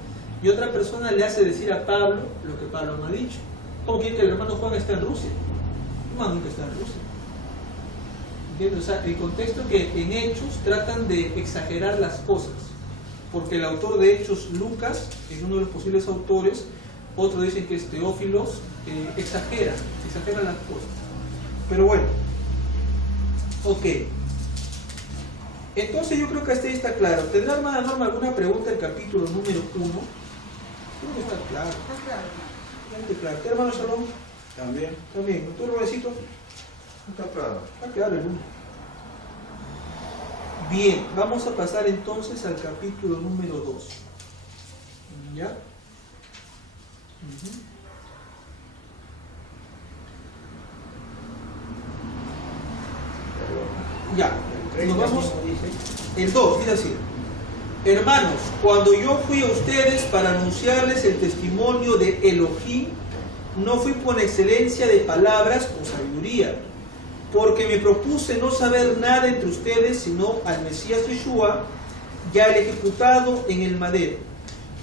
y otra persona le hace decir a Pablo lo que Pablo no ha dicho. ¿Cómo quiere que el hermano Juan esté en Rusia? El hermano nunca está en Rusia. ¿Entiendes? O sea, el contexto es que en Hechos tratan de exagerar las cosas. Porque el autor de Hechos, Lucas, es uno de los posibles autores, otros dicen que es Teófilos, exagera las cosas. Pero bueno, ok. Entonces yo creo que hasta ahí está claro. ¿Tendrá, hermana Norma, alguna pregunta del capítulo número 1? Creo que está claro. Está claro. Bastante claro. ¿Qué, hermano Salón? También. También. ¿Tú, Rubéncito? Está claro. Está claro el 1. Bien, vamos a pasar entonces al capítulo número 2. ¿Ya? Ujú. Ya, nos vamos. El 2, dice así: hermanos, cuando yo fui a ustedes para anunciarles el testimonio de Elohim, no fui por excelencia de palabras o sabiduría, porque me propuse no saber nada entre ustedes sino al Mesías Yeshua, ya el ejecutado en el madero.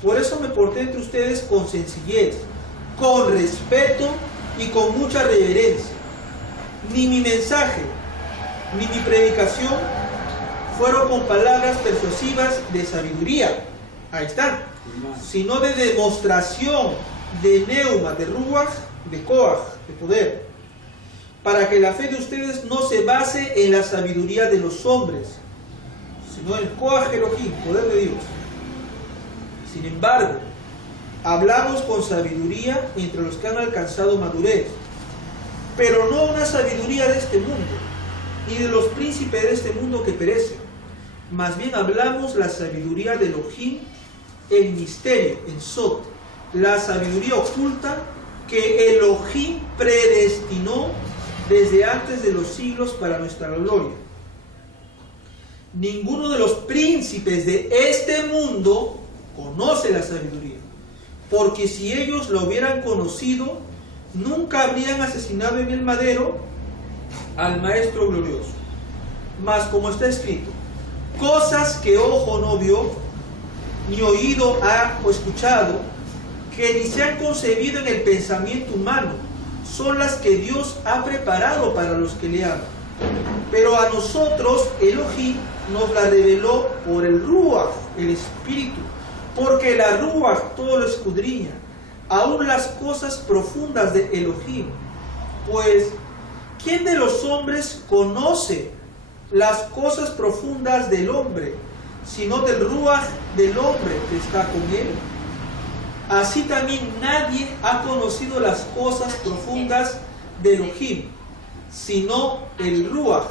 Por eso me porté entre ustedes con sencillez, con respeto y con mucha reverencia. Ni mi mensaje ni mi predicación fueron con palabras persuasivas de sabiduría, ahí está, sino de demostración, de neuma, de ruach, de koach, de poder, para que la fe de ustedes no se base en la sabiduría de los hombres, sino en el koach Elohim, poder de Dios. Sin embargo, hablamos con sabiduría entre los que han alcanzado madurez, pero no una sabiduría de este mundo, ni de los príncipes de este mundo que perecen. Más bien hablamos la sabiduría de Elohim en misterio, en Sot, la sabiduría oculta que Elohim predestinó desde antes de los siglos para nuestra gloria. Ninguno de los príncipes de este mundo conoce la sabiduría, porque si ellos la hubieran conocido, nunca habrían asesinado en el madero al Maestro glorioso. Mas como está escrito, cosas que ojo no vio, ni oído ha escuchado, que ni se han concebido en el pensamiento humano, son las que Dios ha preparado para los que le aman. Pero a nosotros Elohim nos la reveló por el Ruach, el Espíritu, porque la Ruach todo lo escudriña, aún las cosas profundas de Elohim. Pues, ¿quién de los hombres conoce las cosas profundas del hombre, sino del Ruach del hombre que está con él? Así también nadie ha conocido las cosas profundas de Elohim, sino el Ruach.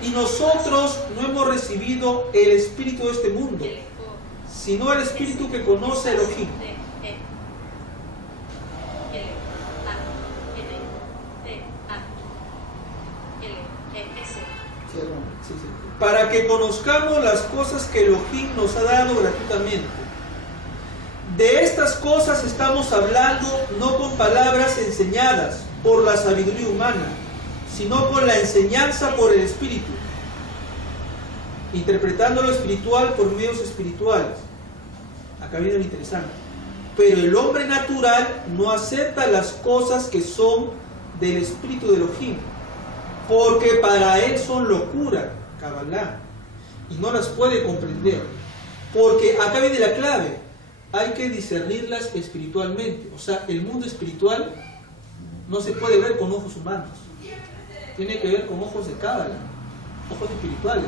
Y nosotros no hemos recibido el espíritu de este mundo, sino el espíritu que conoce a Elohim. Para que conozcamos las cosas que Elohim nos ha dado gratuitamente. De estas cosas estamos hablando no con palabras enseñadas por la sabiduría humana, sino con la enseñanza por el Espíritu, interpretando lo espiritual por medios espirituales. Acá viene lo interesante. Pero el hombre natural no acepta las cosas que son del Espíritu de Elohim, porque para él son locura, Kabbalah, y no las puede comprender. Porque acá viene la clave, hay que discernirlas espiritualmente. O sea, el mundo espiritual no se puede ver con ojos humanos, tiene que ver con ojos de Kabbalah, ojos espirituales.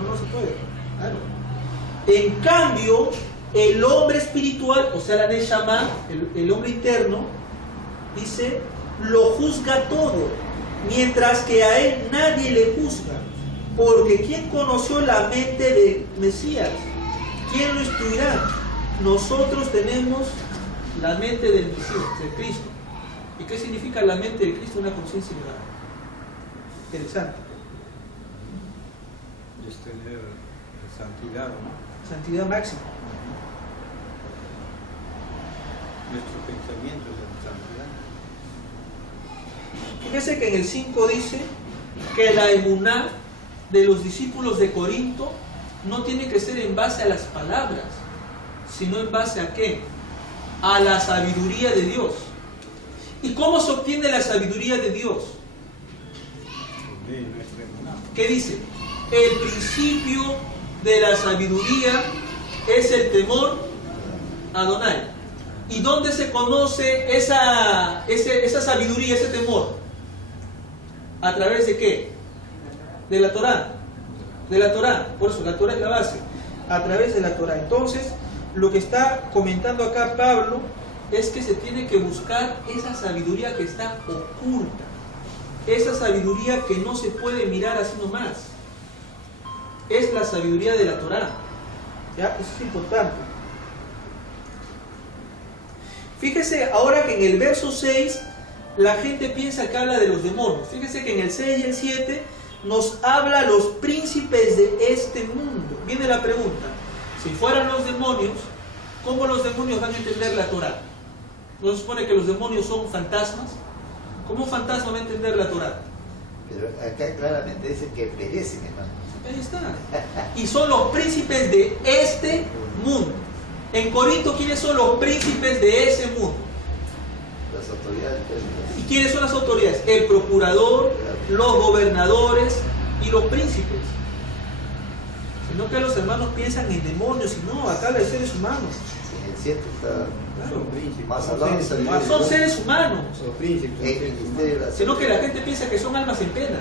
No se puede, claro. En cambio, el hombre espiritual, o sea la Neshama, el hombre interno, dice, lo juzga todo, mientras que a él nadie le juzga. Porque ¿quién conoció la mente de Mesías? ¿Quién lo instruirá? Nosotros tenemos la mente del Mesías, de Cristo. ¿Y qué significa la mente de Cristo? Una conciencia elevada. Interesante. Es tener santidad, ¿no? Santidad máxima. Nuestro pensamiento es en santidad. Fíjese que en el 5 dice que la emuná de los discípulos de Corinto no tiene que ser en base a las palabras, sino en base a ¿qué? A la sabiduría de Dios. ¿Y cómo se obtiene la sabiduría de Dios? ¿Qué dice? El principio de la sabiduría es el temor a Adonai. ¿Y dónde se conoce esa sabiduría, ese temor? ¿A través de qué? De la Torá. De la Torá. Por eso la Torá es la base. A través de la Torá. Entonces, lo que está comentando acá Pablo es que se tiene que buscar esa sabiduría que está oculta. Esa sabiduría que no se puede mirar así nomás. Es la sabiduría de la Torá. ¿Ya? Eso es importante. Fíjese ahora que en el verso 6 la gente piensa que habla de los demonios. Fíjese que en el 6 y el 7 nos habla los príncipes de este mundo. Viene la pregunta, si fueran los demonios, ¿cómo los demonios van a entender la Torá? ¿No se supone que los demonios son fantasmas? ¿Cómo un fantasma va a entender la Torá? Pero acá claramente dice que perecen, hermano. Ahí está. Y son los príncipes de este mundo. En Corinto, ¿quiénes son los príncipes de ese mundo? Las autoridades. ¿Y quiénes son las autoridades? El procurador, los gobernadores y los príncipes. Sino que los hermanos piensan en demonios y no, acá habla de seres humanos. En el 7 está Son príncipes. más son hablando de seres sabiduría. humanos. Son seres humanos. Son príncipes. Son el seres ministerio de la Sino que la sabiduría. gente piensa que son almas en pena.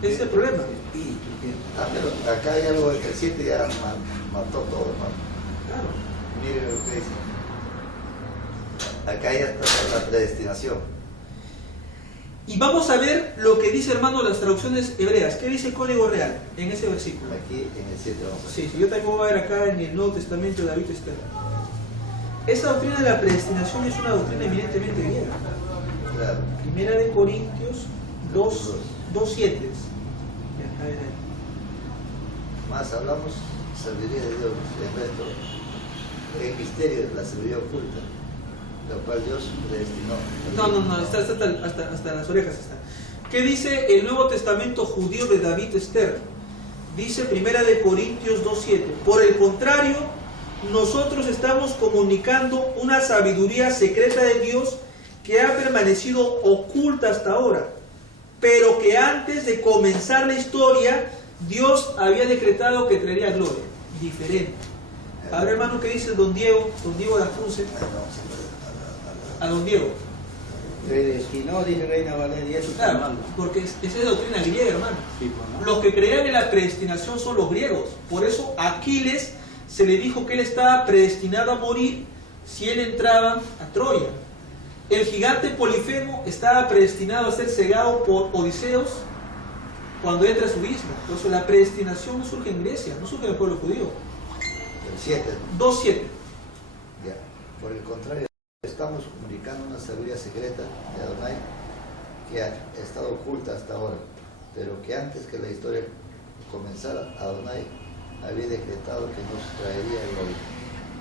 Ese es el problema. Espíritu, pienso. Ah, pero acá hay algo que el 7 ya mató todo, hermano. Claro. Miren lo que dice. Acá ya está la predestinación. Y vamos a ver lo que dice, hermano, las traducciones hebreas. ¿Qué dice el Código Real en ese versículo? Aquí en el 7 vamos a ver. Sí, yo también voy a ver acá en el Nuevo Testamento de David Esther. Esa doctrina de la predestinación es una doctrina eminentemente griega. Claro. Primera de Corintios 2, 2:7. Ya, a ver, ahí. Más hablamos sabiduría de Dios, el resto, el misterio de la sabiduría oculta, lo cual Dios predestinó. No, está hasta las orejas está. ¿Qué dice el Nuevo Testamento judío de David Esther? Dice Primera de Corintios 2:7. Por el contrario, nosotros estamos comunicando una sabiduría secreta de Dios que ha permanecido oculta hasta ahora, pero que antes de comenzar la historia, Dios había decretado que traería gloria. Diferente. Ahora, hermano, ¿qué dice don Diego de Afunce? A don Diego. Predestinó, dice Reina Valeria, eso está Claro, mal. porque esa es doctrina griega, hermano. Sí, pues, ¿no? Los que creían en la predestinación son los griegos. Por eso a Aquiles se le dijo que él estaba predestinado a morir si él entraba a Troya. El gigante Polifemo estaba predestinado a ser cegado por Odiseos cuando entra a su isla. Por eso la predestinación no surge en Grecia, no surge en el pueblo judío. El 7. 2:7. Ya. Por el contrario, estamos comunicando una sabiduría secreta de Adonai que ha estado oculta hasta ahora, pero que antes que la historia comenzara, Adonai había decretado que nos traería gloria.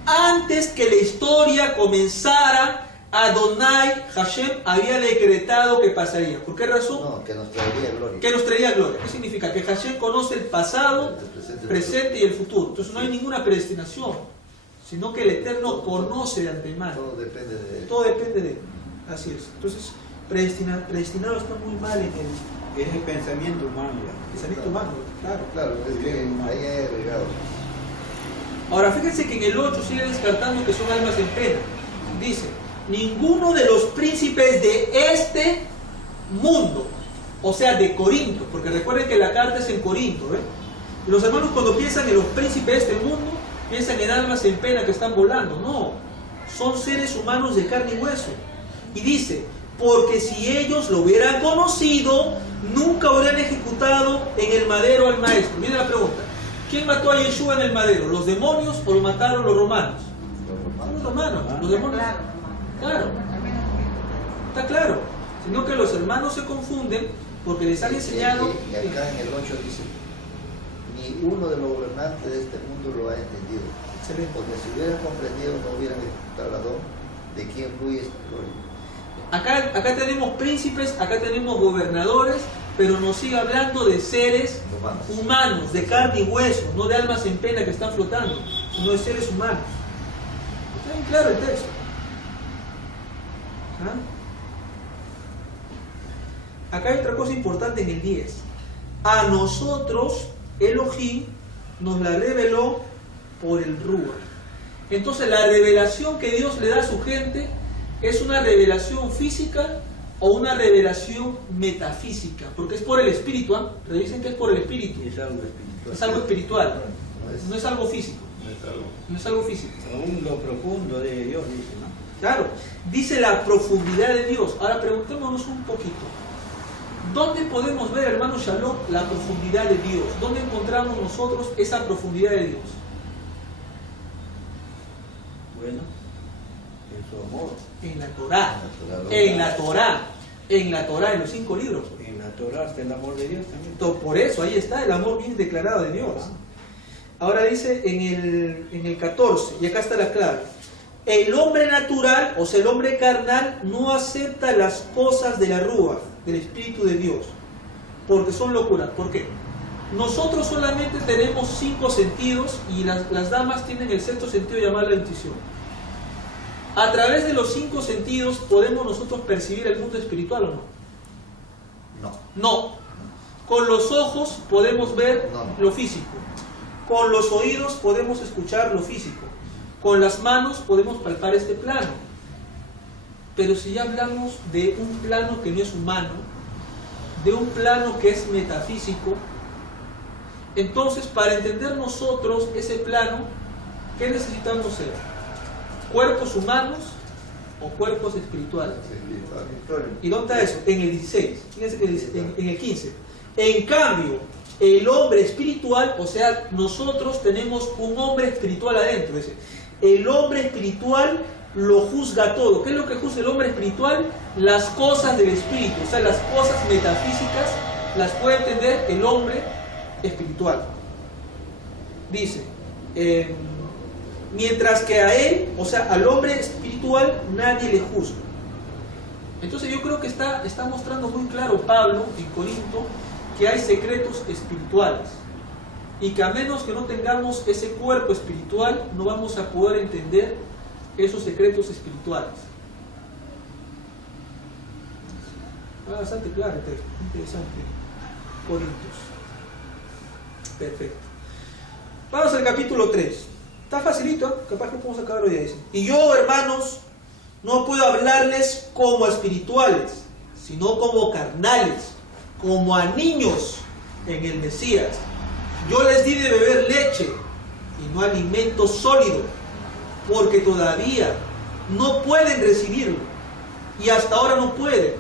Antes que la historia comenzara, Adonai Hashem había decretado que pasaría. ¿Por qué razón? No, que nos traería gloria. Que nos traería gloria. ¿Qué significa? Que Hashem conoce el pasado, El presente y el futuro. Entonces no hay ninguna predestinación, sino que el Eterno conoce de antemano. Todo depende de él. Todo depende de él. Así es. Entonces, predestinado está muy mal en el Es el pensamiento humano. ya. pensamiento humano. Claro. Claro, es que ahí hay agregados. Ahora, fíjense que en el 8 sigue descartando que son almas en pena. Dice, ninguno de los príncipes de este mundo, o sea, de Corinto, porque recuerden que la carta es en Corinto, ¿eh? Los hermanos cuando piensan en los príncipes de este mundo, piensan en almas en pena que están volando. No, son seres humanos de carne y hueso. Y dice, porque si ellos lo hubieran conocido, nunca hubieran ejecutado en el madero al maestro. Viene la pregunta, ¿quién mató a Yeshua en el madero? ¿Los demonios o lo mataron los romanos? Los romanos, los demonios. Claro, está claro. Sino que los hermanos se confunden porque les han enseñado. Y acá en el 8 dice, ni uno de los gobernantes de este mundo lo ha entendido. Excelente. Porque si hubieran comprendido, no hubieran ejecutado la don de quien fluye esta gloria. Acá tenemos príncipes, acá tenemos gobernadores, pero nos sigue hablando de seres humanos, de carne y hueso, no de almas en pena que están flotando, sino de seres humanos. Está bien claro el texto. ¿Ah? Acá hay otra cosa importante en el 10. A nosotros, Elohim nos la reveló por el Ruach. Entonces la revelación que Dios le da a su gente es una revelación física o una revelación metafísica, porque es por el espíritu, ¿eh? Revisen que es por el espíritu, Es algo espiritual. es algo espiritual, no es algo físico, no es algo físico. Aún lo profundo de Dios, dice, ¿no? Claro, dice la profundidad de Dios. Ahora preguntémonos un poquito, ¿dónde podemos ver, hermano Shalom, la profundidad de Dios? ¿Dónde encontramos nosotros esa profundidad de Dios? Bueno, en su amor. En la Torá. En los 5 libros. En la Torah está el amor de Dios también. Por eso, ahí está el amor bien declarado de Dios. Ahora dice en el 14, y acá está la clave. El hombre natural, o sea, el hombre carnal, no acepta las cosas de la Rúa, del Espíritu de Dios, porque son locuras. ¿Por qué? Nosotros solamente tenemos 5 sentidos y las damas tienen el 6º sentido llamado la intuición. A través de los 5 sentidos podemos nosotros percibir el mundo espiritual, ¿o no? No. No. Con los ojos podemos ver lo físico. Con los oídos podemos escuchar lo físico. Con las manos podemos palpar este plano. Pero si ya hablamos de un plano que no es humano, de un plano que es metafísico, entonces para entender nosotros ese plano, ¿qué necesitamos ser? ¿Cuerpos humanos o cuerpos espirituales? ¿Y dónde está eso? En el 16, fíjense que en el 15. En cambio, el hombre espiritual, o sea, nosotros tenemos un hombre espiritual adentro. Dice, el hombre espiritual lo juzga todo. ¿Qué es lo que juzga el hombre espiritual? Las cosas del espíritu, o sea, las cosas metafísicas las puede entender el hombre espiritual. Dice, mientras que a él, o sea, al hombre espiritual, nadie le juzga. Entonces yo creo que está mostrando muy claro Pablo en Corinto que hay secretos espirituales y que a menos que no tengamos ese cuerpo espiritual no vamos a poder entender esos secretos espirituales. Bastante claro el texto, interesante. Corintios. Perfecto. Vamos al capítulo 3. Está facilito, capaz que podemos acabar hoy de eso. Y yo, hermanos, no puedo hablarles como a espirituales, sino como carnales, como a niños en el Mesías. Yo les di de beber leche y no alimento sólido, porque todavía no pueden recibirlo, y hasta ahora no pueden,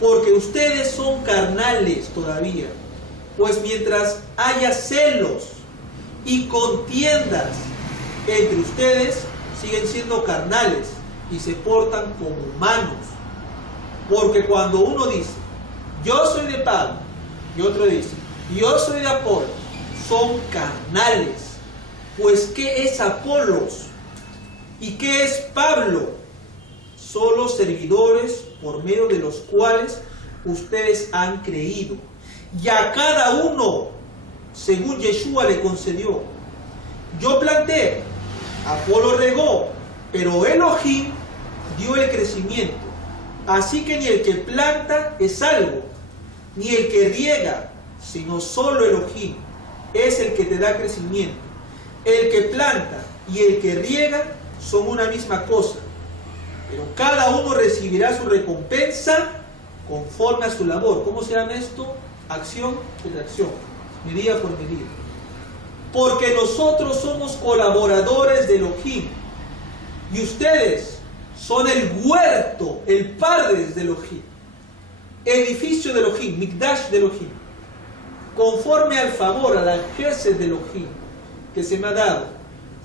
porque ustedes son carnales todavía. Pues mientras haya celos y contiendas entre ustedes, siguen siendo carnales y se portan como humanos. Porque cuando uno dice, yo soy de Pablo, y otro dice, yo soy de Apolo, son carnales. Pues ¿qué es Apolos? ¿Y qué es Pablo? Solo servidores por medio de los cuales ustedes han creído. Y a cada uno, según Yeshua le concedió. Yo planté, Apolo regó, pero Elohim dio el crecimiento. Así que ni el que planta es salvo, ni el que riega, sino solo Elohim es el que te da crecimiento. El que planta y el que riega son una misma cosa, pero cada uno recibirá su recompensa conforme a su labor. ¿Cómo se llama esto? Acción y reacción, medida por medida. Porque nosotros somos colaboradores de Elohim, y ustedes son el huerto, el pardes de Elohim, edificio de Elohim, Mikdash de Elohim, conforme al favor, a la gesed de Elohim que se me ha dado.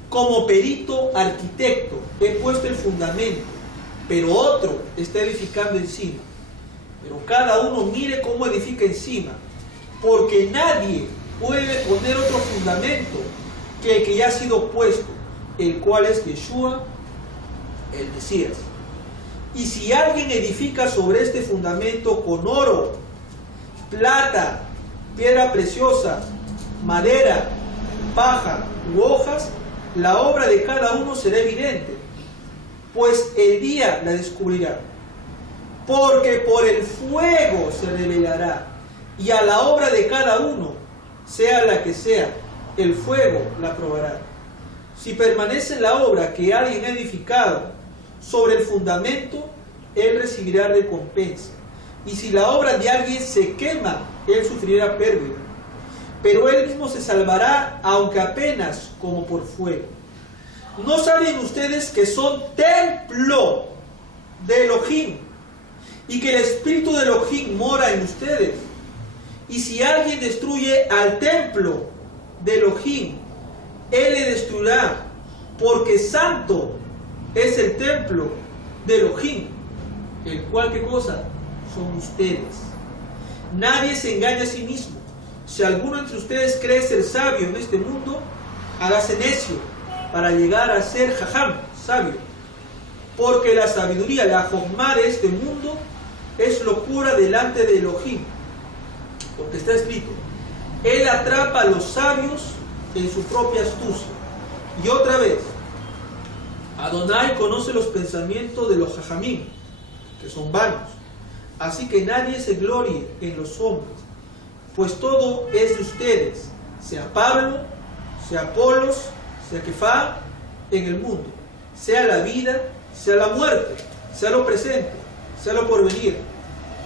Como perito arquitecto he puesto el fundamento, pero otro está edificando encima. Pero cada uno mire cómo edifica encima, porque nadie puede poner otro fundamento que el que ya ha sido puesto, el cual es Yeshua, el Mesías. Y si alguien edifica sobre este fundamento con oro, plata, piedra preciosa, madera, paja u hojas, la obra de cada uno será evidente, pues el día la descubrirá. Porque por el fuego se revelará, y a la obra de cada uno, sea la que sea, el fuego la probará. Si permanece la obra que alguien ha edificado sobre el fundamento, él recibirá recompensa. Y si la obra de alguien se quema, él sufrirá pérdida. Pero él mismo se salvará, aunque apenas como por fuego. ¿No saben ustedes que son templo de Elohim, y que el Espíritu de Elohim mora en ustedes? Y si alguien destruye al templo de Elohim, él le destruirá, porque santo es el templo de Elohim, el cual, ¿qué cosa? Son ustedes. Nadie se engaña a sí mismo. Si alguno entre ustedes cree ser sabio en este mundo, hágase necio para llegar a ser jajam, sabio. Porque la sabiduría, la jojma de este mundo, es locura delante de Elohim. Porque está escrito, Él atrapa a los sabios en su propia astucia. Y otra vez, Adonai conoce los pensamientos de los jajamim, que son vanos. Así que nadie se glorie en los hombres, pues todo es de ustedes, sea Pablo, sea Apolos, sea Kefá, en el mundo, sea la vida, sea la muerte, sea lo presente, sea lo porvenir.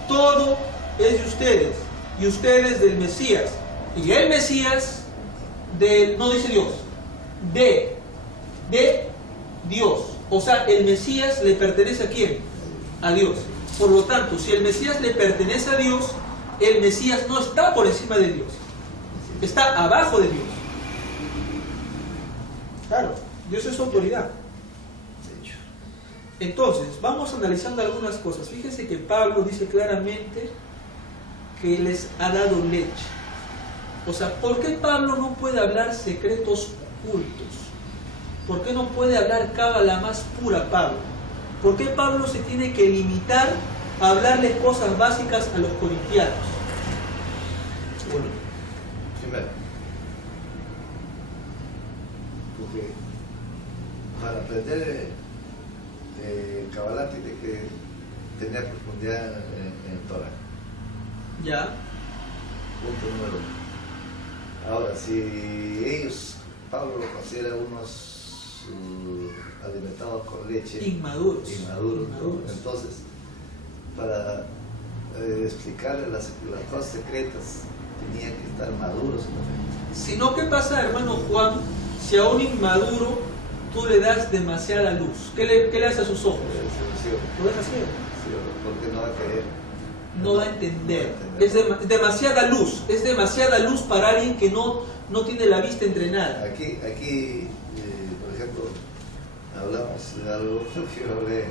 Todo es de ustedes, y ustedes del Mesías, y el Mesías del, no dice Dios, de Dios. O sea, el Mesías le pertenece a ¿quién? A Dios. Por lo tanto, si el Mesías le pertenece a Dios, el Mesías no está por encima de Dios, está abajo de Dios. Claro, Dios es su autoridad. Entonces, vamos analizando algunas cosas. Fíjense que Pablo dice claramente que les ha dado leche. O sea, ¿por qué Pablo no puede hablar secretos ocultos? ¿Por qué no puede hablar cábala más pura Pablo? ¿Por qué Pablo se tiene que limitar a hablarles cosas básicas a los corintianos? Bueno, primero, porque para aprender Kabbalah tiene que tener profundidad en el Torah. Ya. Punto número 1. Ahora, si ellos, Pablo lo considera unos alimentados con leche, Inmaduros. ¿no? Entonces, para explicarle las cosas secretas, tenían que estar maduros. Si no, ¿qué pasa, hermano Juan, si a un inmaduro tú le das demasiada luz? ¿Qué le hace a sus ojos? Lo deja ciego. Sí, porque no va a querer. No va a entender. Es demasiada luz. Es demasiada luz para alguien que no tiene la vista entrenada. Aquí por ejemplo, hablamos de algo que yo hablé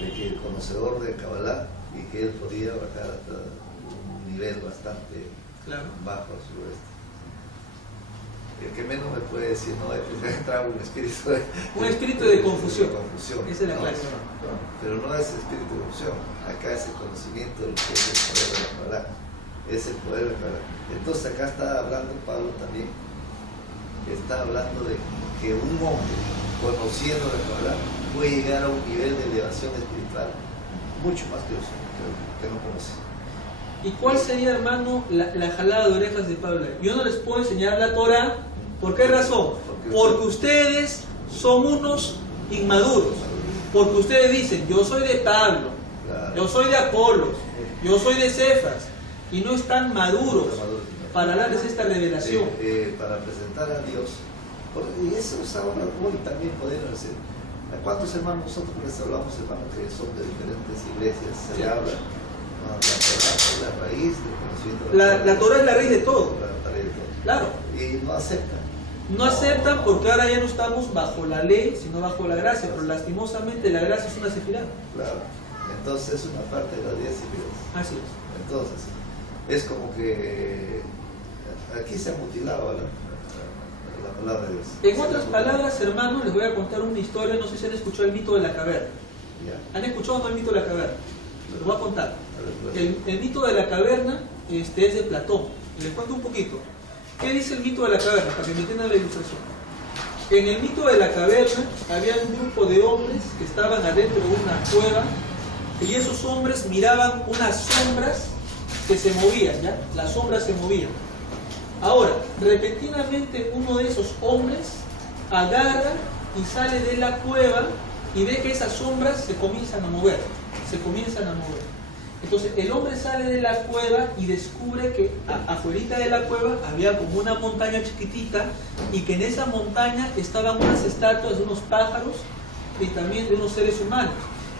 de que el conocedor de Kabbalah y que él podía bajar hasta un nivel bastante bajo a su oeste. El que menos me puede decir, no, entra un espíritu de confusión. Esa es la clase. Pero no es espíritu de confusión, acá es el conocimiento del que es el poder de la Kabbalah. Es el poder de la Kabbalah. Entonces acá está hablando Pablo también, está hablando de que un hombre conociendo la Kabbalah puede llegar a un nivel de elevación espiritual mucho más que no conoce. ¿Y cuál sería, hermano, la jalada de orejas de Pablo? Yo no les puedo enseñar la Torah. ¿Por qué razón? Porque ustedes son unos inmaduros. Porque ustedes dicen, yo soy de Pablo, yo soy de Apolos, yo soy de Cefas, y no están maduros para darles esta revelación. Para presentar a Dios. Y eso es ahora, hoy también podemos decir. ¿A cuántos hermanos nosotros les hablamos, hermanos, que son de diferentes iglesias? Se le habla. La Torah es la raíz del conocimiento. La Torah es la raíz de todo. La raíz de todo. Claro. Y no aceptan. No aceptan porque ahora ya no estamos bajo la ley, sino bajo la gracia. Pero lastimosamente la gracia es una sefirá. Claro. Entonces es una parte de las 10 sefirot. Así es. Entonces, es como que aquí se ha mutilado la palabra de Dios. En otras palabras, hermanos, les voy a contar una historia. No sé si han escuchado el mito de la caverna. Ya. ¿Han escuchado o no el mito de la caverna? Les voy a contar. A ver, El mito de la caverna es de Platón. Les cuento un poquito. ¿Qué dice el mito de la caverna? Para que me entiendan la ilustración. En el mito de la caverna había un grupo de hombres que estaban adentro de una cueva y esos hombres miraban unas sombras que se movían, ¿ya? Las sombras se movían. Ahora, repentinamente uno de esos hombres agarra y sale de la cueva y ve que esas sombras se comienzan a mover. Entonces el hombre sale de la cueva y descubre que afuera de la cueva había como una montaña chiquitita y que en esa montaña estaban unas estatuas de unos pájaros y también de unos seres humanos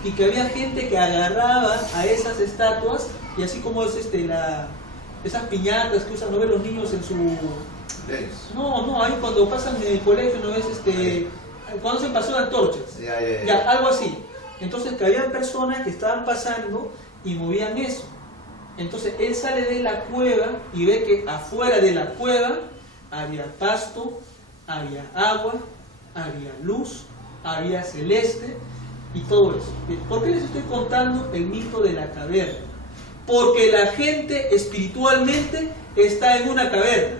y que había gente que agarraba a esas estatuas y así como es esas piñatas que usan, ¿no ven los niños en su... No, ahí cuando pasan en el colegio, ¿no ves? cuando se pasó de antorchas. Ya, algo así. Entonces que habían personas que estaban pasando y movían eso. Entonces él sale de la cueva y ve que afuera de la cueva había pasto, había agua, había luz, había celeste y todo eso. ¿Por qué les estoy contando el mito de la caverna? Porque la gente espiritualmente está en una caverna.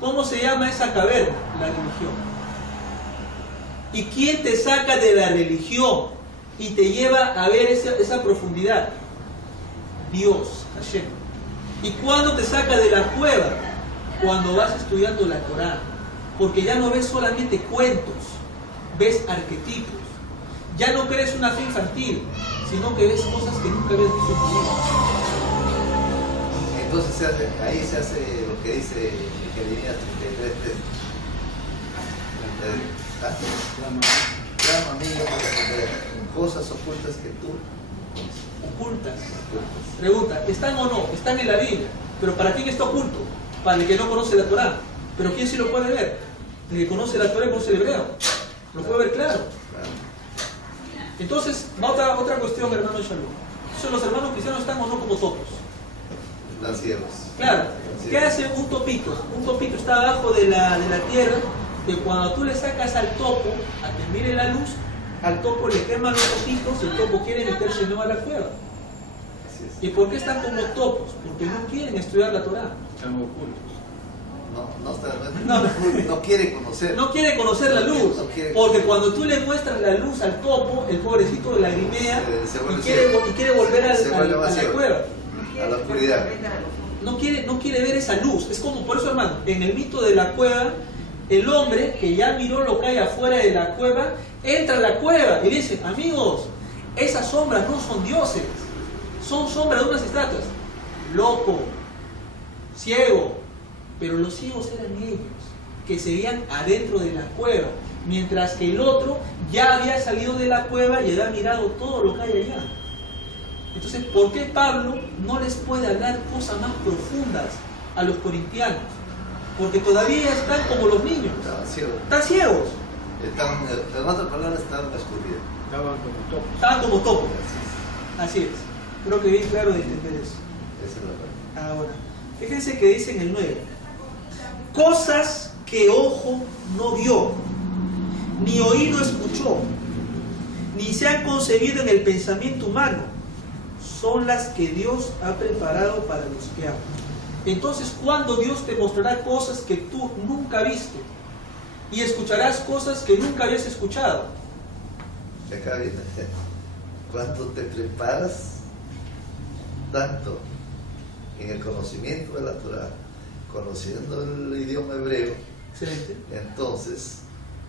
¿Cómo se llama esa caverna? La religión. ¿Y quién te saca de la religión y te lleva a ver esa profundidad? Dios, Hashem. ¿Y cuándo te saca de la cueva? Cuando vas estudiando la Torah. Porque ya no ves solamente cuentos, ves arquetipos. Ya no crees una fe infantil, sino que ves cosas que nunca habías visto en tu vida. Entonces ahí se hace lo que dice Jeremías 33:3. Clama a mí, yo te responderé, cosas ocultas que tú Ocultas. Pregunta, ¿están o no? Están en la Biblia. ¿Pero para quién está oculto? Para el que no conoce la Torah. ¿Pero quién sí lo puede ver? El que conoce la Torah y conoce el hebreo. Lo puede ver claro. Entonces, va otra cuestión, hermano Shalom. Entonces, ¿los hermanos cristianos están o no como topos? Están ciegos. Claro. ¿Qué hace un topito? Un topito está abajo de la tierra, que cuando tú le sacas al topo a que mire la luz, al topo le queman los ojitos y el topo quiere meterse no a la cueva. Así es. ¿Y por qué están como topos? Porque no quieren estudiar la Torah. Están ocultos. No quiere conocer. No quiere conocer la luz. No quiere Porque cuando tú le muestras la luz al topo, el pobrecito lagrimea y quiere volver a la cueva. A la oscuridad. No quiere ver esa luz. Es como, por eso, hermano, en el mito de la cueva, el hombre que ya miró lo que hay afuera de la cueva, entra a la cueva y dice: amigos, esas sombras no son dioses, son sombras de unas estatuas. Loco, ciego. Pero los ciegos eran ellos, que seguían adentro de la cueva, mientras que el otro ya había salido de la cueva y había mirado todo lo que hay allá. Entonces, ¿por qué Pablo no les puede hablar cosas más profundas a los corintianos? Porque todavía están como los niños. Están ciegos. En otras palabras, están escondidos. Estaban como topos. Estaban como topos. Así es. Creo que bien claro de entender eso. Esa es la verdad. Ahora, fíjense que dice en el 9. Cosas que ojo no vio, ni oído escuchó, ni se han concebido en el pensamiento humano, son las que Dios ha preparado para los que aman. Entonces, ¿cuándo Dios te mostrará cosas que tú nunca viste? Y escucharás cosas que nunca habías escuchado. Acá viene. Cuando te preparas tanto en el conocimiento de la Torah, conociendo el idioma hebreo, Excelente. entonces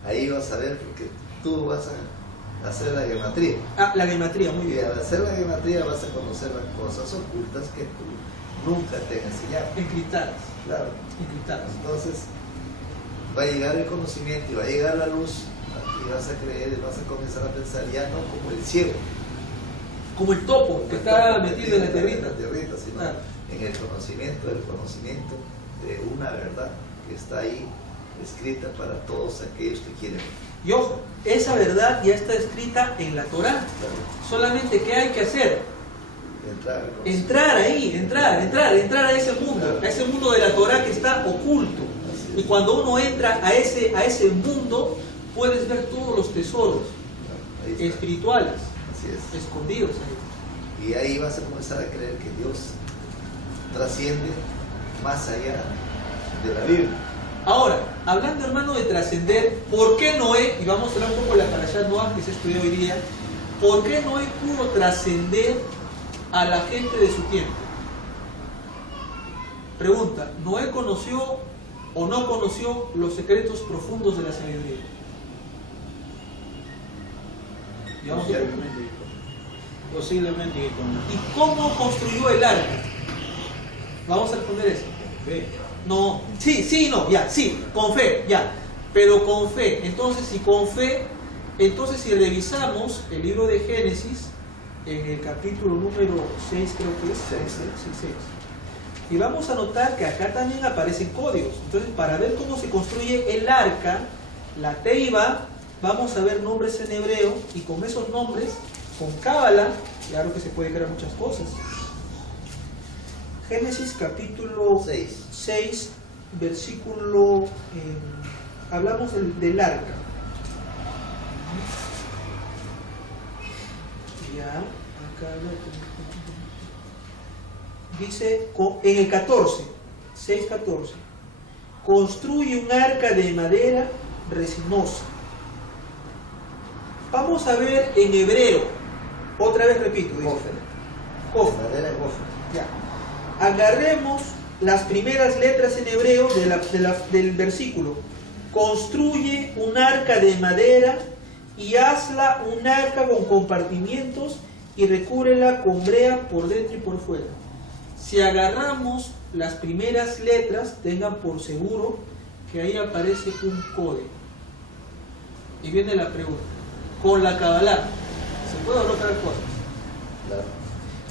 ahí vas a ver, porque tú vas a hacer la gematría. La gematría, muy Y bien. al hacer la gematría vas a conocer las cosas ocultas que tú nunca te han enseñado. Encriptadas. Claro. Encriptadas. Entonces va a llegar el conocimiento y va a llegar la luz y vas a creer y vas a comenzar a pensar ya no como el ciego, Como el topo que está metido en la tierrita. sino Ah. en el conocimiento del conocimiento de una verdad que está ahí escrita para todos aquellos que quieren. Y ojo, esa verdad ya está escrita en la Torah. Claro. Solamente, ¿qué hay que hacer? Entrar al conocimiento. Entrar ahí, entrar a ese mundo de la Torah que está oculto. Así es. Y cuando uno entra a ese mundo, puedes ver todos los tesoros Claro, ahí está. espirituales Así es. escondidos ahí. Y ahí vas a comenzar a creer que Dios trasciende más allá de la Biblia. Ahora, hablando, hermano, de trascender, ¿por qué Noé, y vamos a hablar un poco de la Parashat Noah que se estudió hoy día, ¿por qué Noé pudo trascender a la gente de su tiempo? Pregunta, ¿Noé conoció o no conoció los secretos profundos de la sabiduría? Y vamos a ver. Posiblemente que con ¿Y cómo construyó el arca? Vamos a responder eso. fe. No, sí, no, ya, sí, con fe, ya, pero con fe. Entonces, si revisamos el libro de Génesis, en el capítulo número 6, creo que es, 6. Y vamos a notar que acá también aparecen códigos. Entonces, para ver cómo se construye el arca, la teiba vamos a ver nombres en hebreo y con esos nombres, con cábala, claro que se puede crear muchas cosas. Génesis capítulo 6, versículo, hablamos del arca. Ya, acá dice en el 14, 6:14, construye un arca de madera resinosa. Vamos a ver en hebreo, otra vez repito, dice, Gofer. Madera de gofer. ya. Agarremos las primeras letras en hebreo del versículo. Construye un arca de madera y hazla un arca con compartimientos y recúbrela con brea por dentro y por fuera. Si agarramos las primeras letras, tengan por seguro que ahí aparece un código. Y viene la pregunta, con la Kabbalah, ¿se puede colocar cosas? Claro.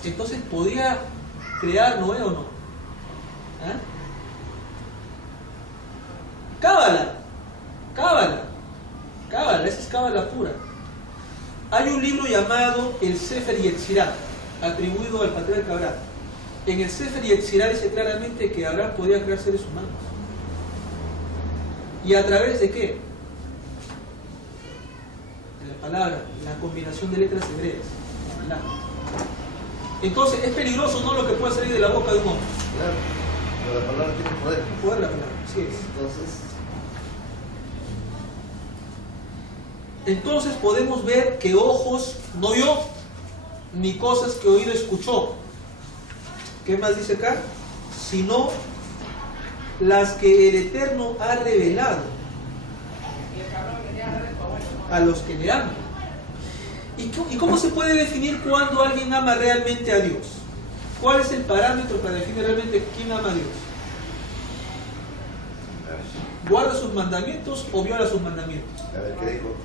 Entonces, ¿podía crear Noé o no? ¿Ah? Cábala, esa es cábala pura. Hay un libro llamado el Sefer Yetzirah, atribuido al patriarca Abraham. En el Sefer Yetzirah dice claramente que Abraham podía crear seres humanos. ¿Y a través de qué? De la palabra, la combinación de letras hebreas. Entonces, es peligroso no lo que puede salir de la boca de un hombre. Claro. Pero la palabra tiene poder. Poder la palabra, así es. Entonces podemos ver que ojos no vio, ni cosas que oído escuchó. ¿Qué más dice acá? Sino las que el Eterno ha revelado a los que le aman. ¿Y cómo se puede definir cuando alguien ama realmente a Dios? ¿Cuál es el parámetro para definir realmente quién ama a Dios? ¿Guarda sus mandamientos o viola sus mandamientos? A ver, ¿qué dijo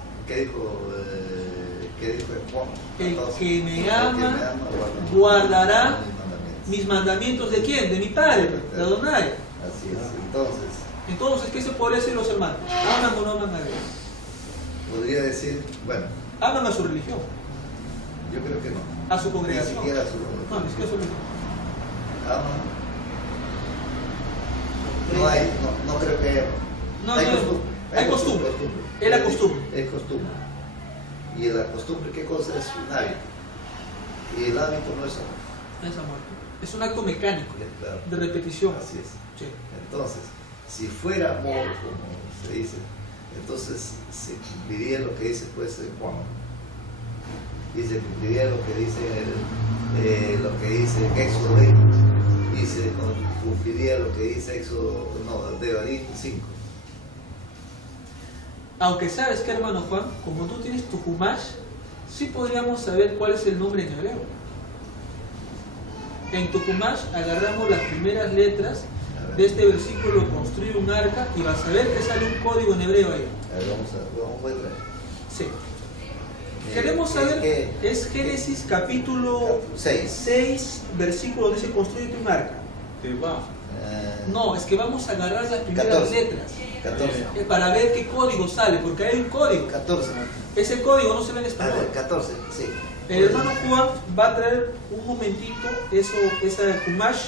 Juan? El que me ama guardará mis mandamientos. ¿De quién? De mi Padre, de Adonai. Así es. Entonces, ¿qué se podría decir los hermanos? ¿Aman o no aman a Dios? Podría decir, bueno, ¿Aman a su religión? yo creo que no. ¿A su congregación? Ni siquiera a su religión. No, ni siquiera a su religión. Aman. No creo que haya. Hay costumbre. Es la costumbre. Es costumbre. Y la costumbre, ¿qué cosa es? Un hábito. Y el hábito no es amor. Es amor. Es un acto mecánico, Claro. de repetición. Así es. Sí. Entonces, si fuera amor, como se dice, entonces se cumpliría lo que dice pues Juan. Y se cumpliría lo que dice en Éxodo 20. Y se cumpliría lo que dice Éxodo, no, Devarim 5. Aunque sabes que, hermano Juan, como tú tienes tu Humash, sí podríamos saber cuál es el nombre en hebreo. En tu Humash agarramos las primeras letras de este versículo, construir un arca, y vas a ver que sale un código en hebreo ahí. A ver, vamos a ver. Sí. Queremos saber, es Génesis capítulo 6, versículo donde se construye un arca. No, es que vamos a agarrar las primeras 14. letras 14. para ver qué código sale, porque hay un código. 14. Ese código no se ve en A español. ver, 14, sí. El hermano Juan va a traer un momentito esa Humash,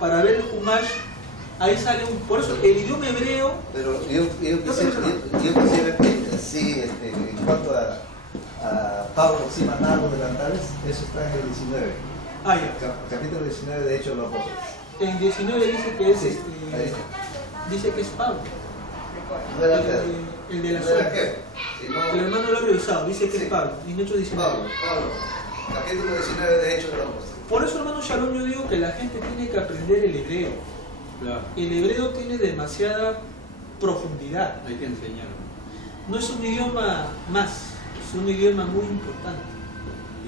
para ver el Humash. Ahí sale por eso el idioma hebreo. Pero yo quisiera que sí, en cuanto a Pablo, sí mandaba los delantales, eso está en el 19. Ah, ya. Capítulo 19 de Hechos de los Apóstoles. En 19 dice que es Sí, ahí está. dice que es Pablo, No era Pedro. el de la No era suerte. Pedro, sino El hermano lo ha revisado, dice que Sí. es Pablo, en Hechos 19. Pablo. Capítulo 19 de Hechos de los Apóstoles. Por eso, hermano Shalom, yo digo que la gente tiene que aprender el hebreo. Claro, El hebreo tiene demasiada profundidad. hay que enseñar. No es un idioma más, es un idioma muy importante.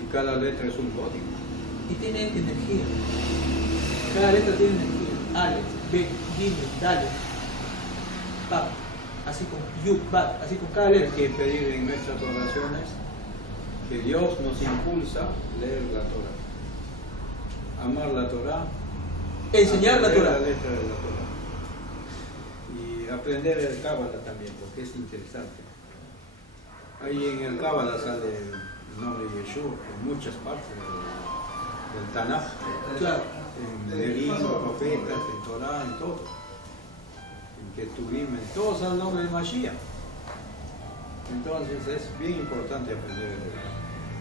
Y cada letra es un código. Y tiene energía. Cada letra tiene energía. Ale, B, Gimel, Dale, Bab, así con Yud, Bab, así con cada Hay letra. que pedir en nuestras oraciones que Dios nos impulsa a leer la Torah, amar la Torah, Enseñar la aprender Torah. la letra de la Torah y aprender el Cábala también, porque es interesante. Ahí en el Cábala sale el nombre de Yeshua en muchas partes del Tanaj, Claro. en Nerim, profetas, en Torah, en todo. En Ketubim, en todo sale el nombre de Mashiach. Entonces es bien importante aprender.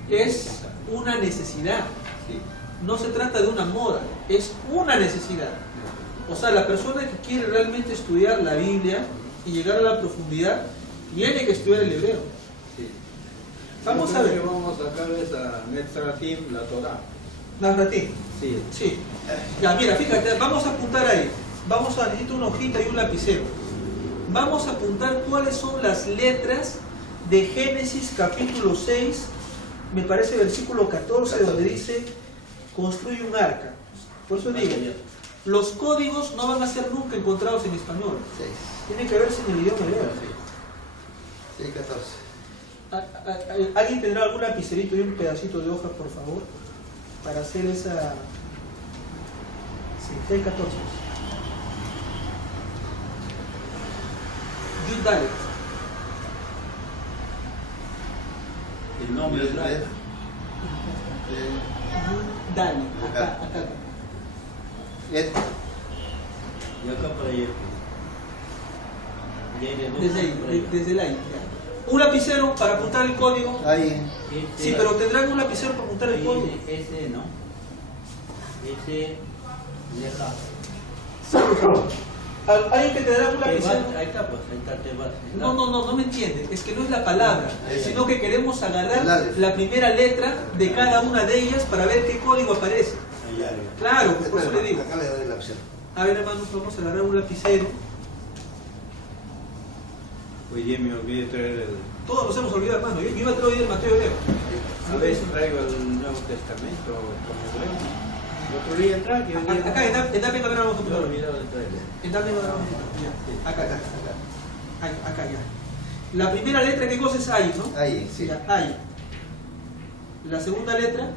Es una necesidad. Sí. No se trata de una moda, es una necesidad. O sea, la persona que quiere realmente estudiar la Biblia y llegar a la profundidad, tiene que estudiar el hebreo. Sí. Vamos a ver. Vamos a sacar esa Netzratim, la Torah. Narrativa. Sí. Sí. Ya, mira, fíjate, vamos a apuntar ahí. Vamos a necesitar una hojita y un lapicero. Vamos a apuntar cuáles son las letras de Génesis capítulo 6, me parece versículo 14, donde dice, construye un arca. Por eso digo, los códigos no van a ser nunca encontrados en español. 6. Tienen que verse en el idioma hebreo. 6, 14. ¿Alguien tendrá algún lapicerito y un pedacito de hoja, por favor? Para hacer esa... Sí, 6, 14. Yud Dalet. El nombre de la Yud Dalet. Acá. Et, y acá para allá. Desde ahí, desde el aire. Ya. Un lapicero para apuntar el código. ahí, Sí, pero tendrán un lapicero para apuntar el código. Ese no. Ese deja. Alguien que tendrá un lapicero. Ahí está, pues, ahí está Tebat. No me entiende. Es que no es la palabra, sino que queremos El agarrar Aleph. la primera letra de cada una de ellas para ver qué código aparece. Allá arriba. Claro, por eso le digo. acá le doy la opción. A ver, hermanos, vamos a agarrar un lapicero. Hoy día me olvidé traer el. Todos nos hemos olvidado, hermano. Yo iba a traer hoy el Mateo Hebreo. A veces traigo el Nuevo Testamento con hebreo. El otro día traje. Acá, en Dame a ver a la Me he computadora. olvidado de traerlo. En Dame a ver a la computadora. Ya. Acá. Acá, ya. La primera letra, ¿qué cosa es ahí, no? Ahí, sí. Ya, ahí. La segunda letra,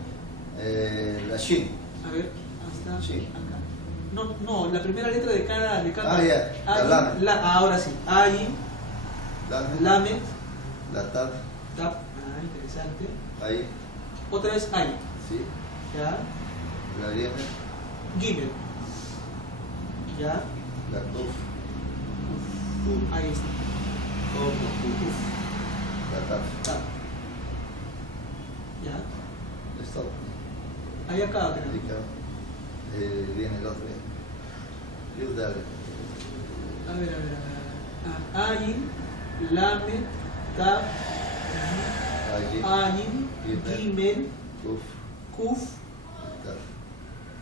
La Shin. a ver, hasta Sí. acá. No, la primera letra de cada. Ah, ya. La Ayin, Lamed. ahora sí. Ayin, Lamed, La Tab. Tap. Interesante. Ahí, Otra vez Ayin. sí. Ya. La Gimel. Gimel. Ya. La Kuf. Ahí está. La Tab. Tap. Ya. Stop. Ahí acá, creo. Ahí acá. Viene el otro. Yud Dalet. A ver. Ayin, Lamed, Tap, Allí. Ayin, Gimel, Kuf. Kuf Tab.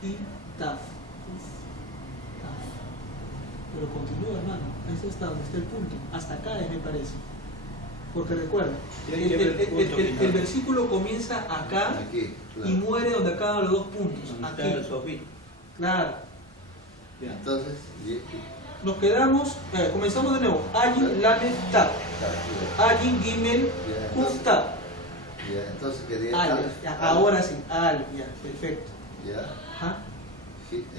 y Taf. Taf. Pero continúa, hermano. Eso está donde está el punto. Hasta acá, me parece. Porque recuerda, Tiene que ver el punto final. el versículo comienza acá Aquí. y muere donde acaban los dos puntos. Donde está Aquí. el Sofí. Claro. Ya. Entonces, Nos quedamos, comenzamos de nuevo. Ayin, Lamed, Taf. Ayin, Gimel, Kuf, Taf. Ya, entonces quería. Alef. Ya, ahora sí. Alef, ya. Perfecto. Ya. Ajá.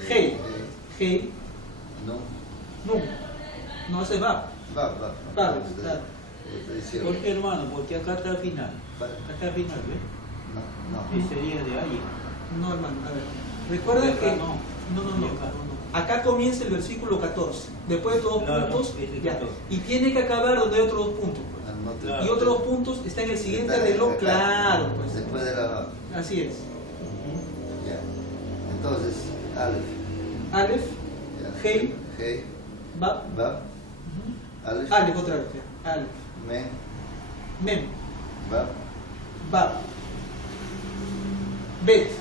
Hey. Hey. No. No. No se va. Va. Claro. ¿Por qué, hermano? Porque acá está el final. Acá está el final, ¿ves? No. Y sería de ahí. No, hermano. A ver. Recuerda De acá que. no. No. Acá comienza el versículo 14. Después de todos Claro, puntos. ese Ya. 14. Y tiene que acabar donde hay otros dos puntos. Pues. No te- Claro. Y otros dos puntos están en el siguiente Está reloj. acá. Claro, pues. Después de la. Así es. Ya. Entonces, Aleph. Alef, Ya. Hey, Hey. Bab, Bab. Aleph. Alef otra vez. Ya. Alef, Mem. Mem, Bab. Bab, Bet.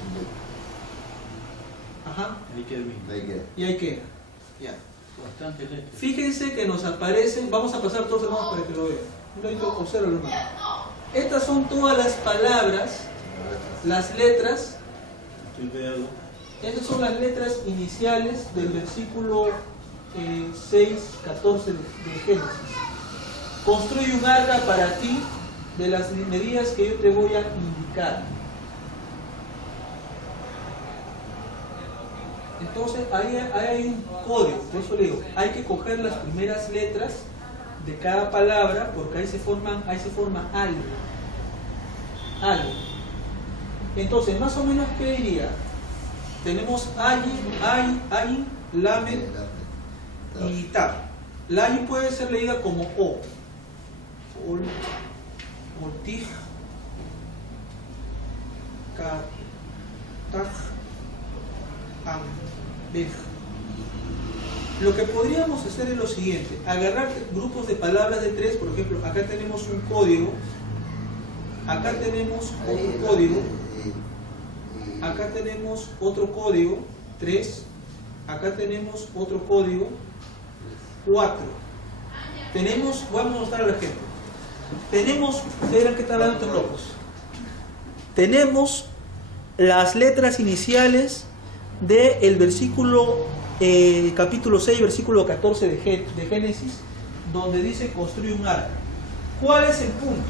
Ajá. Ahí termina. Veiga. Y ahí queda. Ya. Bastante letras. Fíjense que nos aparecen, vamos a pasar todos hermanos para que lo vean. Un ladito, observa hermano. Estas son todas las palabras, las letras. Estoy viendo. Estas son las letras iniciales del versículo 6, 14 de Génesis. Construye un arca para ti de las medidas que yo te voy a indicar. Entonces ahí hay un código, por eso le digo, hay que coger las primeras letras de cada palabra, porque ahí se forma algo. Algo. Entonces, más o menos, ¿qué diría? Tenemos ayin, lamed y tab. La ayin puede ser leída como o. Ol, tij, ka, taj, am, bej. Lo que podríamos hacer es lo siguiente: agarrar grupos de palabras de 3, por ejemplo, acá tenemos un código, acá tenemos otro código, acá tenemos otro código, 3, acá tenemos otro código, 4. Tenemos, vamos a mostrar el ejemplo. Tenemos, ustedes verán que están hablando estos locos. Tenemos las letras iniciales del versículo, capítulo 6, versículo 14 de Génesis, donde dice construye un arca. ¿Cuál es el punto?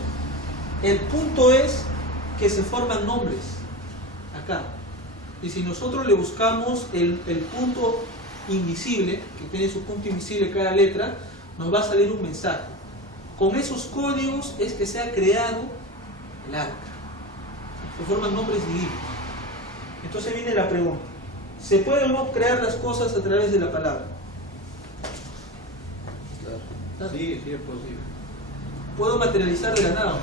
El punto es que se forman nombres acá. Y si nosotros le buscamos el punto invisible, que tiene su punto invisible cada letra, nos va a salir un mensaje. Con esos códigos es que se ha creado el arca. Se forman nombres divinos. Entonces viene la pregunta: ¿se puede o no crear las cosas a través de la palabra? Claro. Sí, sí es posible. ¿Puedo materializar de la nada o no?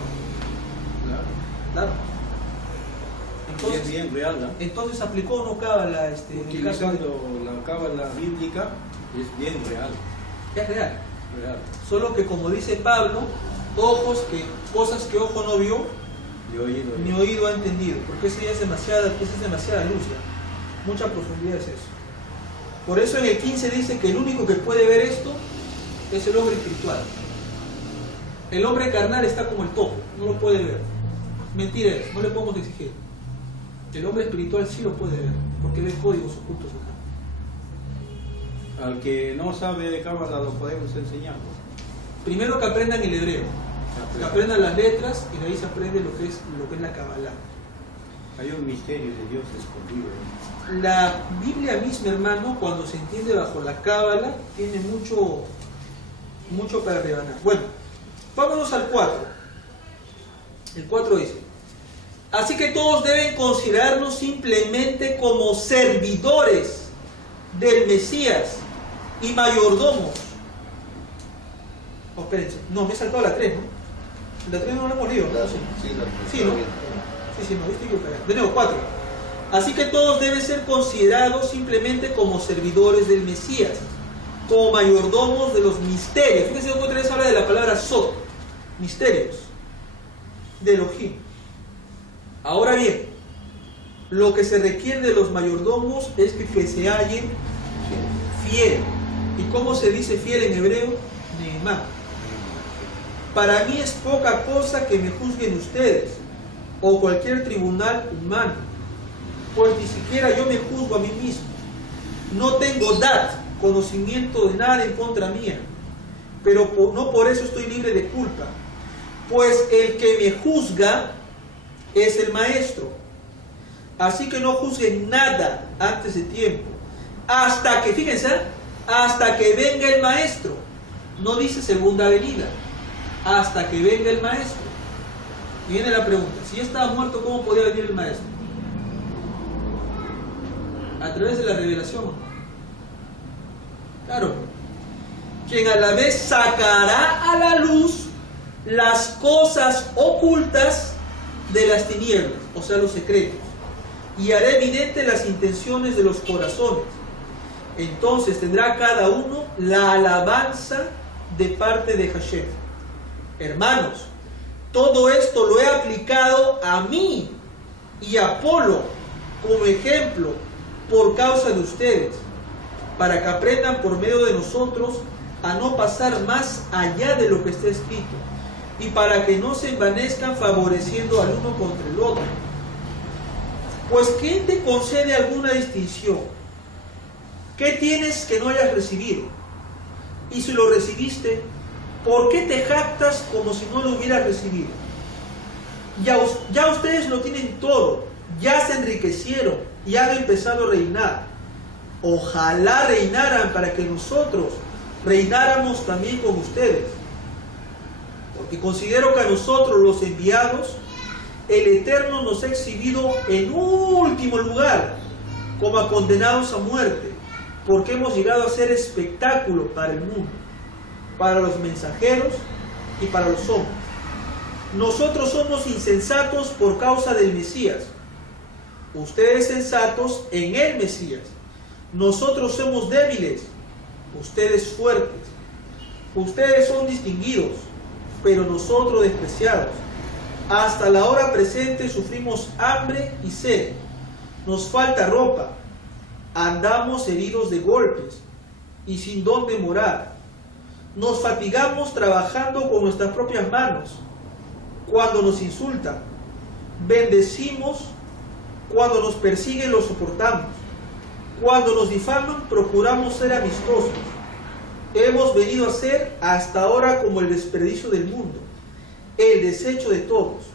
Claro. Claro. Y es bien real, ¿no? Entonces aplicó o no cábala Utilizando la cábala bíblica, es bien real. es real. Real. Solo que, como dice Pablo, cosas que ojo no vio, De oído. ni oído ha entendido, porque esa es demasiada luz ya. Mucha profundidad es eso. Por eso en el 15 dice que el único que puede ver esto es el hombre espiritual. El hombre carnal está como el topo, no lo puede ver. Mentira es, no le podemos exigir. El hombre espiritual sí lo puede ver, porque ve códigos ocultos acá. Al que no sabe de cábala lo podemos enseñar. Primero que aprendan el hebreo, que aprendan las letras, y de ahí se aprende lo que es la Kabbalah. Hay un misterio de Dios escondido. La Biblia misma, hermano, cuando se entiende bajo la Cábala, tiene mucho para rebanar. Bueno, vámonos al 4. El 4 dice: así que todos deben considerarnos simplemente como servidores del Mesías y mayordomos. Oh, espérense, no, me he saltado la 3, ¿no? La 3 no la hemos leído, Claro, ¿no? sí, Sí, ¿no? Sí, no, viste que de nuevo, 4. Así que todos deben ser considerados simplemente como servidores del Mesías, como mayordomos de los misterios. Fíjense cómo otra vez habla de la palabra sot, misterios, de Elohim. Ahora bien, lo que se requiere de los mayordomos es que se hallen fiel. ¿Y cómo se dice fiel en hebreo? Neemá. Para mí es poca cosa que me juzguen ustedes o cualquier tribunal humano, pues ni siquiera yo me juzgo a mí mismo. No tengo conocimiento de nada en contra mía, pero no por eso estoy libre de culpa, pues el que me juzga es el maestro. Así que no juzguen nada antes de tiempo, hasta que, fíjense, hasta que venga el maestro. No dice segunda venida, hasta que venga el maestro. Y viene la pregunta: si estaba muerto, ¿cómo podía venir el maestro? A través de la revelación. Claro, quien a la vez sacará a la luz las cosas ocultas de las tinieblas, o sea, los secretos, y hará evidente las intenciones de los corazones. Entonces tendrá cada uno la alabanza de parte de Hashem. Hermanos, todo esto lo he aplicado a mí y a Apolo como ejemplo por causa de ustedes, para que aprendan por medio de nosotros a no pasar más allá de lo que está escrito, y para que no se envanezcan favoreciendo al uno contra el otro. Pues ¿quién te concede alguna distinción? ¿Qué tienes que no hayas recibido? Y si lo recibiste, ¿por qué te jactas como si no lo hubieras recibido? Ya ustedes lo tienen todo, ya se enriquecieron y han empezado a reinar. Ojalá reinaran para que nosotros reináramos también con ustedes. porque considero que a nosotros los enviados, el Eterno nos ha exhibido en último lugar como a condenados a muerte, porque hemos llegado a ser espectáculo para el mundo, para los mensajeros y para los hombres. Nosotros somos insensatos por causa del Mesías, ustedes sensatos en el Mesías. Nosotros somos débiles, ustedes fuertes. Ustedes son distinguidos, pero nosotros despreciados. Hasta la hora presente sufrimos hambre y sed. Nos falta ropa. Andamos heridos de golpes y sin dónde morar. Nos fatigamos trabajando con nuestras propias manos. Cuando nos insultan, bendecimos. Cuando nos persiguen, lo soportamos. Cuando nos difaman, procuramos ser amistosos. Hemos venido a ser hasta ahora como el desperdicio del mundo, el desecho de todos.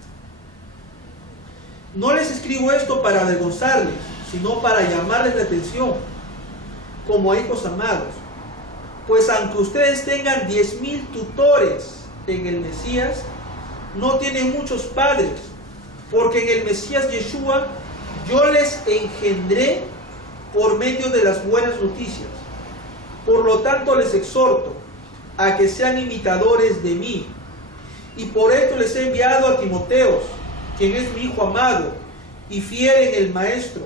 No les escribo esto para avergonzarles, sino para llamarles la atención, como a hijos amados. Pues aunque ustedes tengan 10,000 tutores en el Mesías, no tienen muchos padres, porque en el Mesías Yeshua yo les engendré por medio de las buenas noticias. Por lo tanto les exhorto a que sean imitadores de mí. Y por esto les he enviado a Timoteo, quien es mi hijo amado y fiel en el Maestro,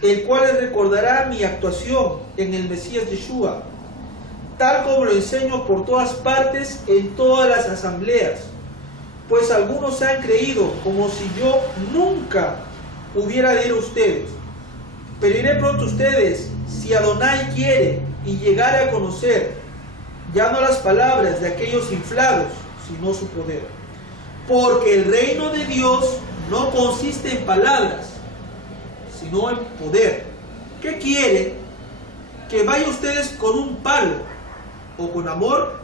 el cual les recordará mi actuación en el Mesías Yeshua, tal como lo enseño por todas partes en todas las asambleas. Pues algunos han creído como si yo nunca hubiera de ir a ustedes. Pero iré pronto a ustedes, si Adonai quiere, y llegaré a conocer, ya no las palabras de aquellos inflados, sino su poder. Porque el reino de Dios no consiste en palabras, sino en poder. ¿Qué quiere? Que vaya ustedes con un palo, o con amor,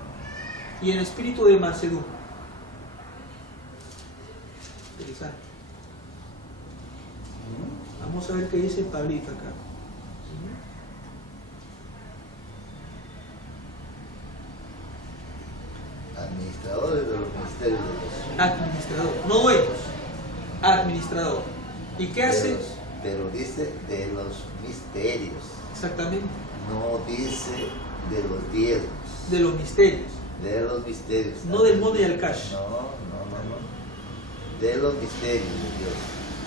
y en espíritu de mansedumbre. Interesante. Vamos a ver qué dice Pablito acá. Administradores de los ministerios de Dios. Administrador, no dueños, administrador. ¿Y qué hace? Pero dice de los misterios, Exactamente, no dice de los diezmos. de los misterios, De los misterios. no del Monte y al Cash. No. De los misterios de Dios.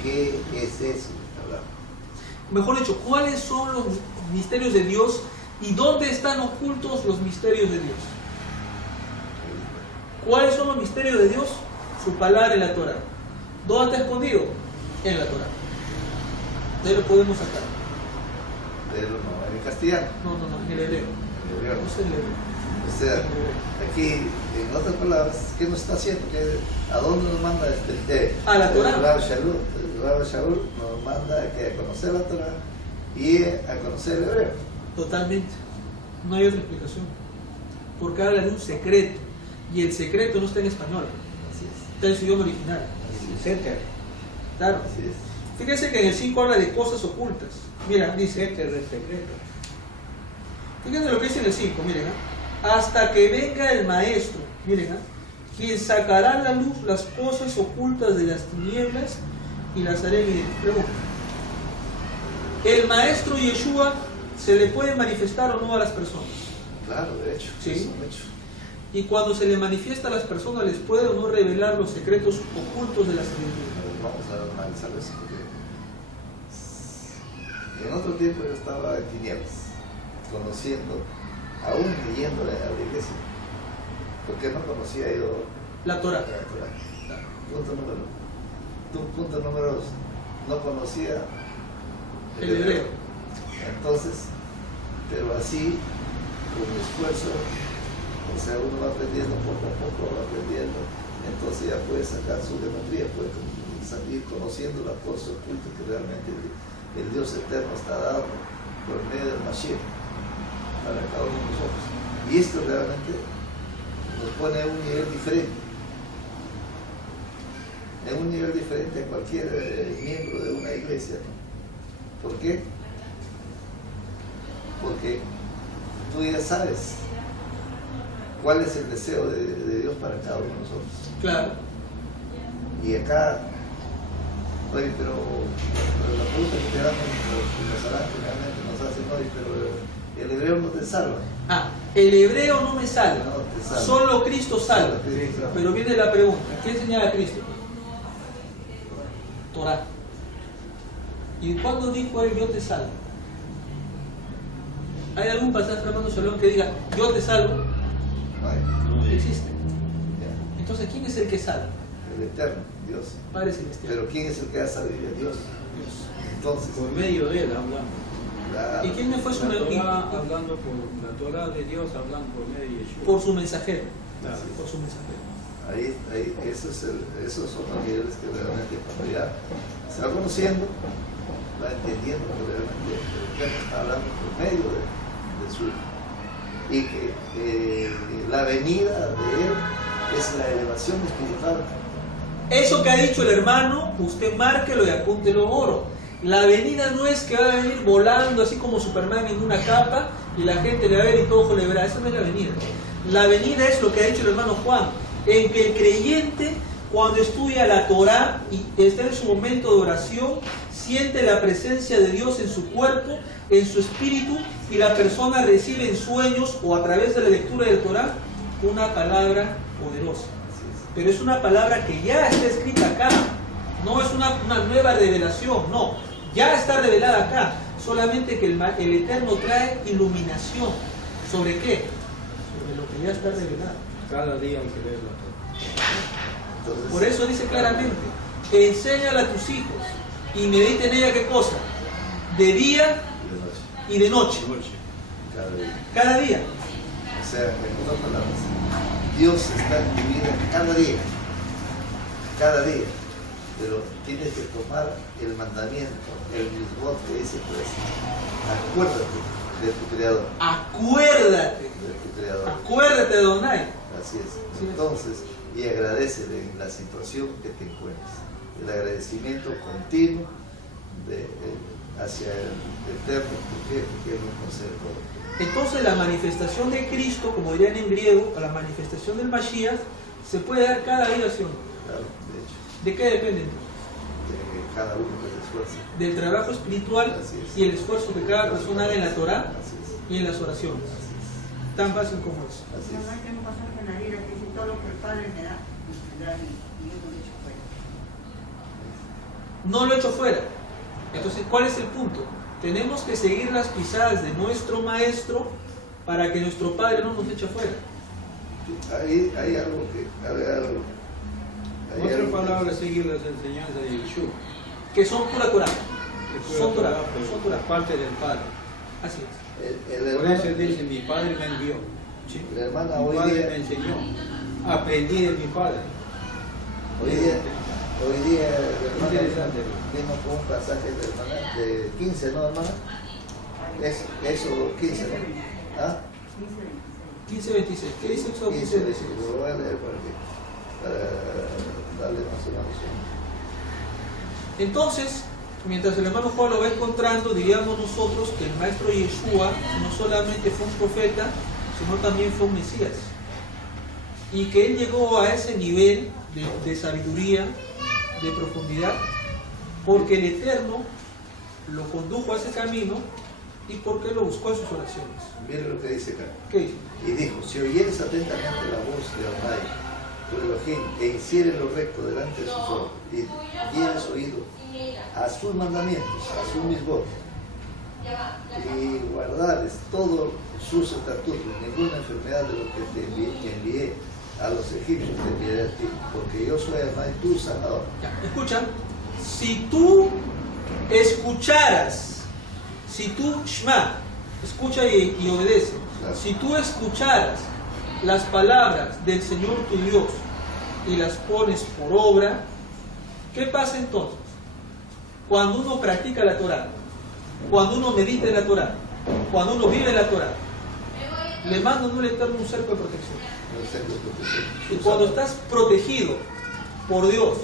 ¿Qué es eso? Mejor dicho, ¿cuáles son los misterios de Dios y dónde están ocultos los misterios de Dios? ¿Cuáles son los misterios de Dios? Su palabra en la Torah. ¿Dónde está escondido? En la Torah. De ahí lo podemos sacar. Pero no, en castellano. No, en el hebreo. En hebreo. No sé el hebreo. O sea, aquí, en otras palabras, ¿qué nos está haciendo? ¿A dónde nos manda a la Torah? El Rab Shaul nos manda a conocer la Torah y a conocer el hebreo. Totalmente. No hay otra explicación. Porque habla de un secreto. Y el secreto no está en español. Así es. Está en su idioma original. Seter. Claro. Así es. Fíjense que en el 5 habla de cosas ocultas. Mira, dice. Seter del secreto. Fíjense lo que dice en el 5, miren. Hasta que venga el Maestro, miren, quien sacará a la luz las cosas ocultas de las tinieblas y las hará evidentes. Pregunta. ¿El Maestro Yeshua se le puede manifestar o no a las personas? Claro, de hecho. Sí. Es un hecho. Y cuando se le manifiesta a las personas, ¿les puede o no revelar los secretos ocultos de la sabiduría? Vamos a analizar eso porque en otro tiempo yo estaba en tinieblas, conociendo, aún leyéndole a la iglesia, porque no conocía yo La Torah. la Torah. Punto número 2, no conocía El hebreo. Entonces, pero así, con esfuerzo, o sea, uno va aprendiendo poco a poco, va aprendiendo, entonces ya puede sacar su geometría, puede salir conociendo la cosa oculta que realmente el Dios eterno está dando por medio del Mashiach para cada uno de nosotros. Y esto realmente nos pone a un nivel diferente, a cualquier miembro de una iglesia, ¿no? ¿Por qué? Porque tú ya sabes cuál es el deseo de Dios Dios para cada uno de nosotros. Claro. Y acá, oye, pero la pregunta que te dan los harán generalmente nos hacen, oye, pero el hebreo no te salva. Ah, el hebreo no me salva. No te salva. Solo Cristo salva. Sí, claro. Pero viene la pregunta, ¿qué enseñaba Cristo? Torah. ¿Y cuándo dijo él, yo te salvo? ¿Hay algún pasaje, hermano Shalom, que diga, yo te salvo? No existe. Ya. Entonces, ¿quién es el que salva? El Eterno, Dios. Padre Celestial. Pero ¿quién es el que hace a Dios? Dios. Entonces, Por medio de él hablamos. la- ¿Y quién me fue su La y- Torah hablando por la Torah de Dios hablando por medio de Yeshua. por su mensajero? Claro. Por su mensajero. Ahí, esos son los niveles que realmente cuando ya se va conociendo, va entendiendo que realmente el Eterno está hablando por medio de su Hijo. Y que la venida de Él es la elevación espiritual. Eso que ha dicho el hermano, usted márquelo y apúntelo oro. La venida no es que va a venir volando así como Superman en una capa y la gente le va a ver y todo ojo le verá. Esa no es la venida. La venida es lo que ha dicho el hermano Juan, en que el creyente cuando estudia la Torah y está en su momento de oración, siente la presencia de Dios en su cuerpo, en su espíritu, y la persona recibe en sueños o a través de la lectura del Torah una palabra poderosa. Pero es una palabra que ya está escrita acá, no es una nueva revelación, no, ya está revelada acá, solamente que el Eterno trae iluminación. ¿Sobre qué? Sobre lo que ya está revelado. Cada día hay que leer la Torah. Entonces, Por eso dice claramente, enséñala a tus hijos y medita en ella qué cosa, de día de noche, y de noche, cada día. cada día. O sea, en otras palabras, Dios está en tu vida cada día, pero tienes que tomar el mandamiento, el mismot que dice, pues, acuérdate de tu Creador, Acuérdate, de tu Creador. acuérdate de Donai. Así es. Sí. Entonces, y agradecele en la situación que te encuentres. El agradecimiento continuo hacia el Eterno, porque Él nos concede todo. Entonces la manifestación de Cristo, como dirían en griego, la manifestación del Mashiach, se puede dar cada día, ¿sí o no? Claro, de hecho, ¿De qué depende? de que cada uno que se esfuerce. Del trabajo espiritual Así es. y el esfuerzo que cada persona haga en la Torah Así es. y en las oraciones. Así es. Tan fácil como eso. Así No es. hay que pasar con la vida que dice todo lo que el Padre me da, me tendrá y yo no lo he hecho fuera. No lo he hecho fuera. Entonces, ¿cuál es el punto? Tenemos que seguir las pisadas de nuestro maestro para que nuestro Padre no nos eche fuera. Hay algo que... Otra palabra es seguir las enseñanzas de Yeshua. Que son pura Torah. Son Torah. Pero Son Torah. parte del Padre. Así es. el Por hermano, eso dice, mi Padre me envió. Sí. la hermana Mi hoy Padre me día, enseñó. Aprendí de mi Padre. el hermano Interesante. vino con un pasaje de hermana, de 15, ¿no, hermana? Éxodo 15, ¿no? ¿Ah? 15:26. ¿Qué dice Éxodo 15, 15:26? lo voy a leer para darle más o menos. Entonces, mientras el hermano Juan lo va encontrando, diríamos nosotros que el maestro Yeshua no solamente fue un profeta, sino también fue un Mesías. Y que él llegó a ese nivel de sabiduría, de profundidad, porque el Eterno lo condujo a ese camino y porque lo buscó en sus oraciones. Mire lo que dice acá. ¿Qué dice? Y dijo, si oyeres atentamente la voz de Adonai, tu Elohim, e hicieres lo recto delante de sus ojos, y dieres oído a sus mandamientos, a sus misbot, y guardares todos sus estatutos, ninguna enfermedad de lo que te envié a los egipcios te enviaré a ti, porque yo soy Adonai, tu sanador. Ya, escucha, si tú escucharas, si tú, Shema, escucha y obedece, Claro. si tú escucharas las palabras del Señor tu Dios y las pones por obra, ¿qué pasa entonces? Cuando uno practica la Torah, cuando uno medita en la Torah, cuando uno vive en la Torah, le mandan un Eterno un cerco de protección. No sé lo que te- Y cuando estás protegido por Dios,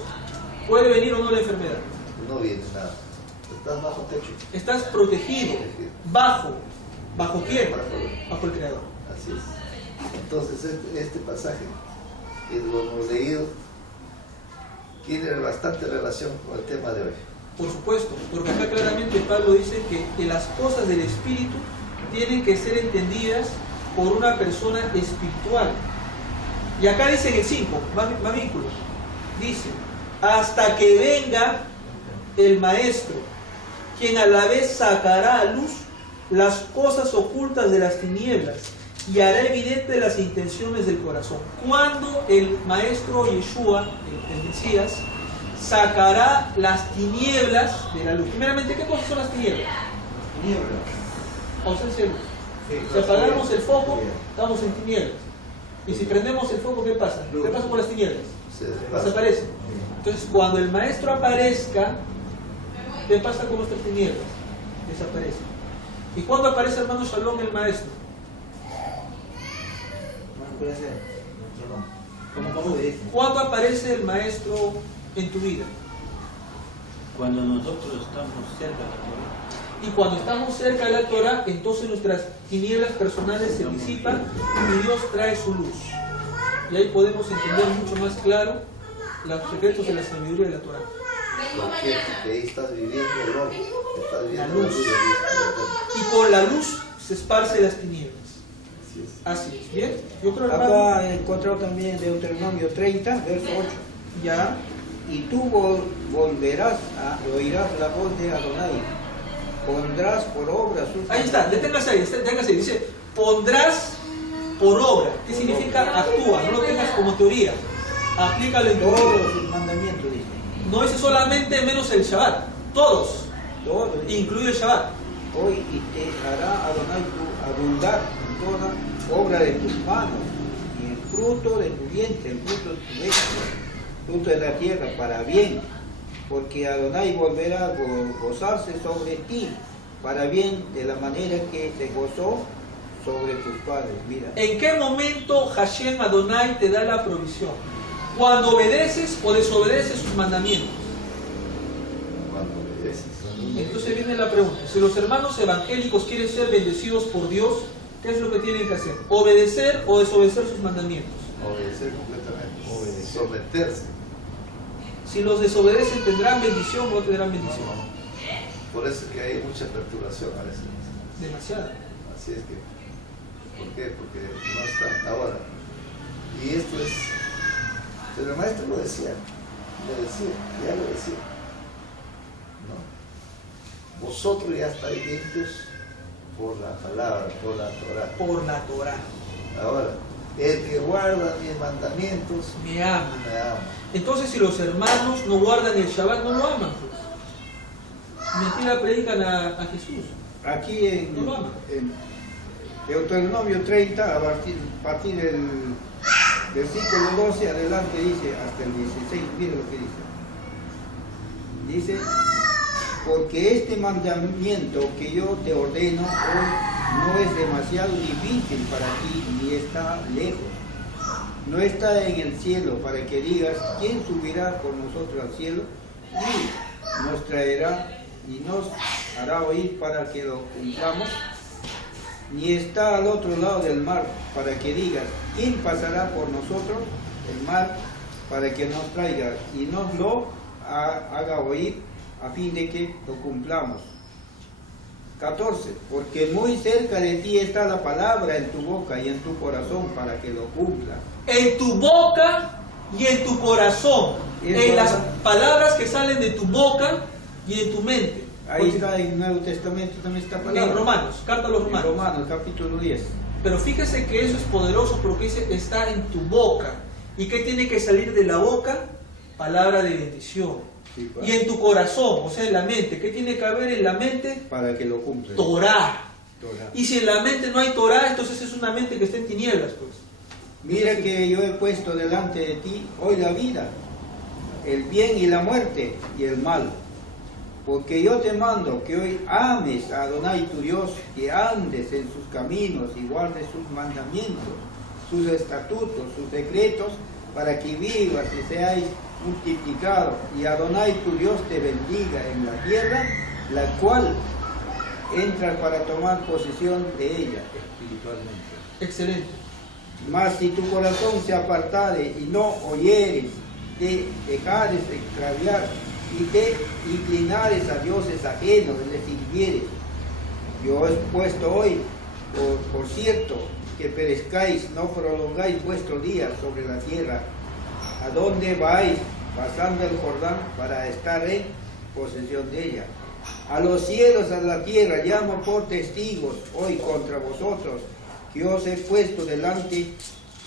puede venir o no la enfermedad. no viene nada, estás bajo techo. Estás protegido. ¿Bajo quién? Bajo el Creador. Así es. Entonces este pasaje que lo hemos leído, tiene bastante relación con el tema de hoy. Por supuesto, porque acá claramente Pablo dice que las cosas del Espíritu tienen que ser entendidas por una persona espiritual. Y acá dice en el 5, más vínculo, dice, hasta que venga el Maestro, quien a la vez sacará a luz las cosas ocultas de las tinieblas y hará evidente las intenciones del corazón. Cuando el Maestro Yeshua, el Mesías, sacará las tinieblas de la luz. Primeramente, ¿qué cosas son las tinieblas? Tinieblas. Ausencia de luz. Sí, Si apagamos el foco, estamos en tinieblas. Y si prendemos el foco, ¿qué pasa? ¿Qué pasa con las tinieblas? Desaparecen. Entonces, cuando el Maestro aparezca, ¿qué pasa con nuestras tinieblas? Desaparecen. ¿Y cuándo aparece, hermano Shalom, el Maestro? No puede ser. ¿Cómo dice? ¿Cuándo aparece el Maestro en tu vida? Cuando nosotros estamos cerca de la Torah. Y cuando estamos cerca de la Torah, entonces nuestras tinieblas personales se disipan y Dios trae su luz. Y ahí podemos entender mucho más claro los secretos de la sabiduría de la Torah. Porque ahí estás viviendo el oro, estás viviendo La la luz. luz de Dios. Y con la luz se esparce las tinieblas. Así es. Así es. ¿Bien? Yo creo, hermano, Acá he encontrado también Deuteronomio 30, verso 8. ya. Y tú volverás a oirás la voz de Adonai. Pondrás por obra sus... Ahí está, deténgase ahí, deténgase ahí. Dice, pondrás por obra. ¿Qué significa actúa? No lo tengas como teoría. Aplícalo en tu Todos vida. sus mandamientos, dice. No dice solamente menos el Shabbat. Todos, Todos, dice. incluido el Shabbat. Hoy y te hará Adonai tu abundar en toda obra de tus manos, y el fruto de tu vientre, el fruto de tu lecho, fruto de la tierra, para bien, porque Adonai volverá a gozarse sobre ti, para bien, de la manera que se gozó sobre tus padres. Mira, ¿En qué momento Hashem Adonai te da la provisión? ¿Cuando obedeces o desobedeces sus mandamientos? Cuando obedeces. Entonces viene la pregunta, si los hermanos evangélicos quieren ser bendecidos por Dios, ¿qué es lo que tienen que hacer? ¿Obedecer o desobedecer sus mandamientos? Obedecer completamente. Someterse. Si los desobedecen, ¿tendrán bendición o no tendrán bendición? Por eso es que hay mucha perturbación a veces. Demasiado. Así es que, ¿por qué? Porque no está ahora. Y esto es, pero el maestro lo decía, ya lo decía. ¿No? Vosotros ya estáis limpios por la palabra, por la Torah. Por la Torah. Ahora, el que guarda mis mandamientos Me ama. me ama. Entonces, si los hermanos no guardan el Shabbat, no lo aman, pues. Mentira predican a Jesús. aquí en Deuteronomio 30, a partir del versículo 12 adelante, dice hasta el 16, mire lo que dice. Dice, porque este mandamiento que yo te ordeno hoy no es demasiado difícil para ti, ni está lejos. No está en el cielo para que digas, ¿quién subirá por nosotros al cielo? Y nos traerá y nos hará oír para que lo cumplamos. Ni está al otro lado del mar para que digas, ¿quién pasará por nosotros el mar para que nos traiga y nos lo haga oír a fin de que lo cumplamos? 14. Porque muy cerca de ti está la palabra en tu boca y en tu corazón para que lo cumplas. En tu boca y en tu corazón. En las palabras que salen de tu boca y en tu mente. Ahí está en el Nuevo Testamento también esta palabra. En Romanos, carta a los En Romanos. Romanos, capítulo 10. Pero fíjese que eso es poderoso porque dice, está en tu boca. ¿Y qué tiene que salir de la boca? Palabra de bendición. Sí, Y en tu corazón, o sea, en la mente. ¿Qué tiene que haber en la mente? para que lo cumplas. Torah. Torah. Y si en la mente no hay Torah, entonces es una mente que está en tinieblas, pues. Mira que yo he puesto delante de ti hoy la vida, el bien y la muerte y el mal. Porque yo te mando que hoy ames a Adonai tu Dios, que andes en sus caminos y guardes sus mandamientos, sus estatutos, sus decretos, para que vivas y seáis multiplicados. Y Adonai tu Dios te bendiga en la tierra, la cual entras para tomar posesión de ella espiritualmente. Excelente. Mas si tu corazón se apartare y no oyeres, te dejares extraviar y te inclinares a dioses ajenos y les sirvieres. Yo he puesto hoy, por cierto, que perezcáis, no prolongáis vuestros días sobre la tierra. ¿A dónde vais? Pasando el Jordán para estar en posesión de ella. A los cielos, a la tierra, llamo por testigos hoy contra vosotros, que os he puesto delante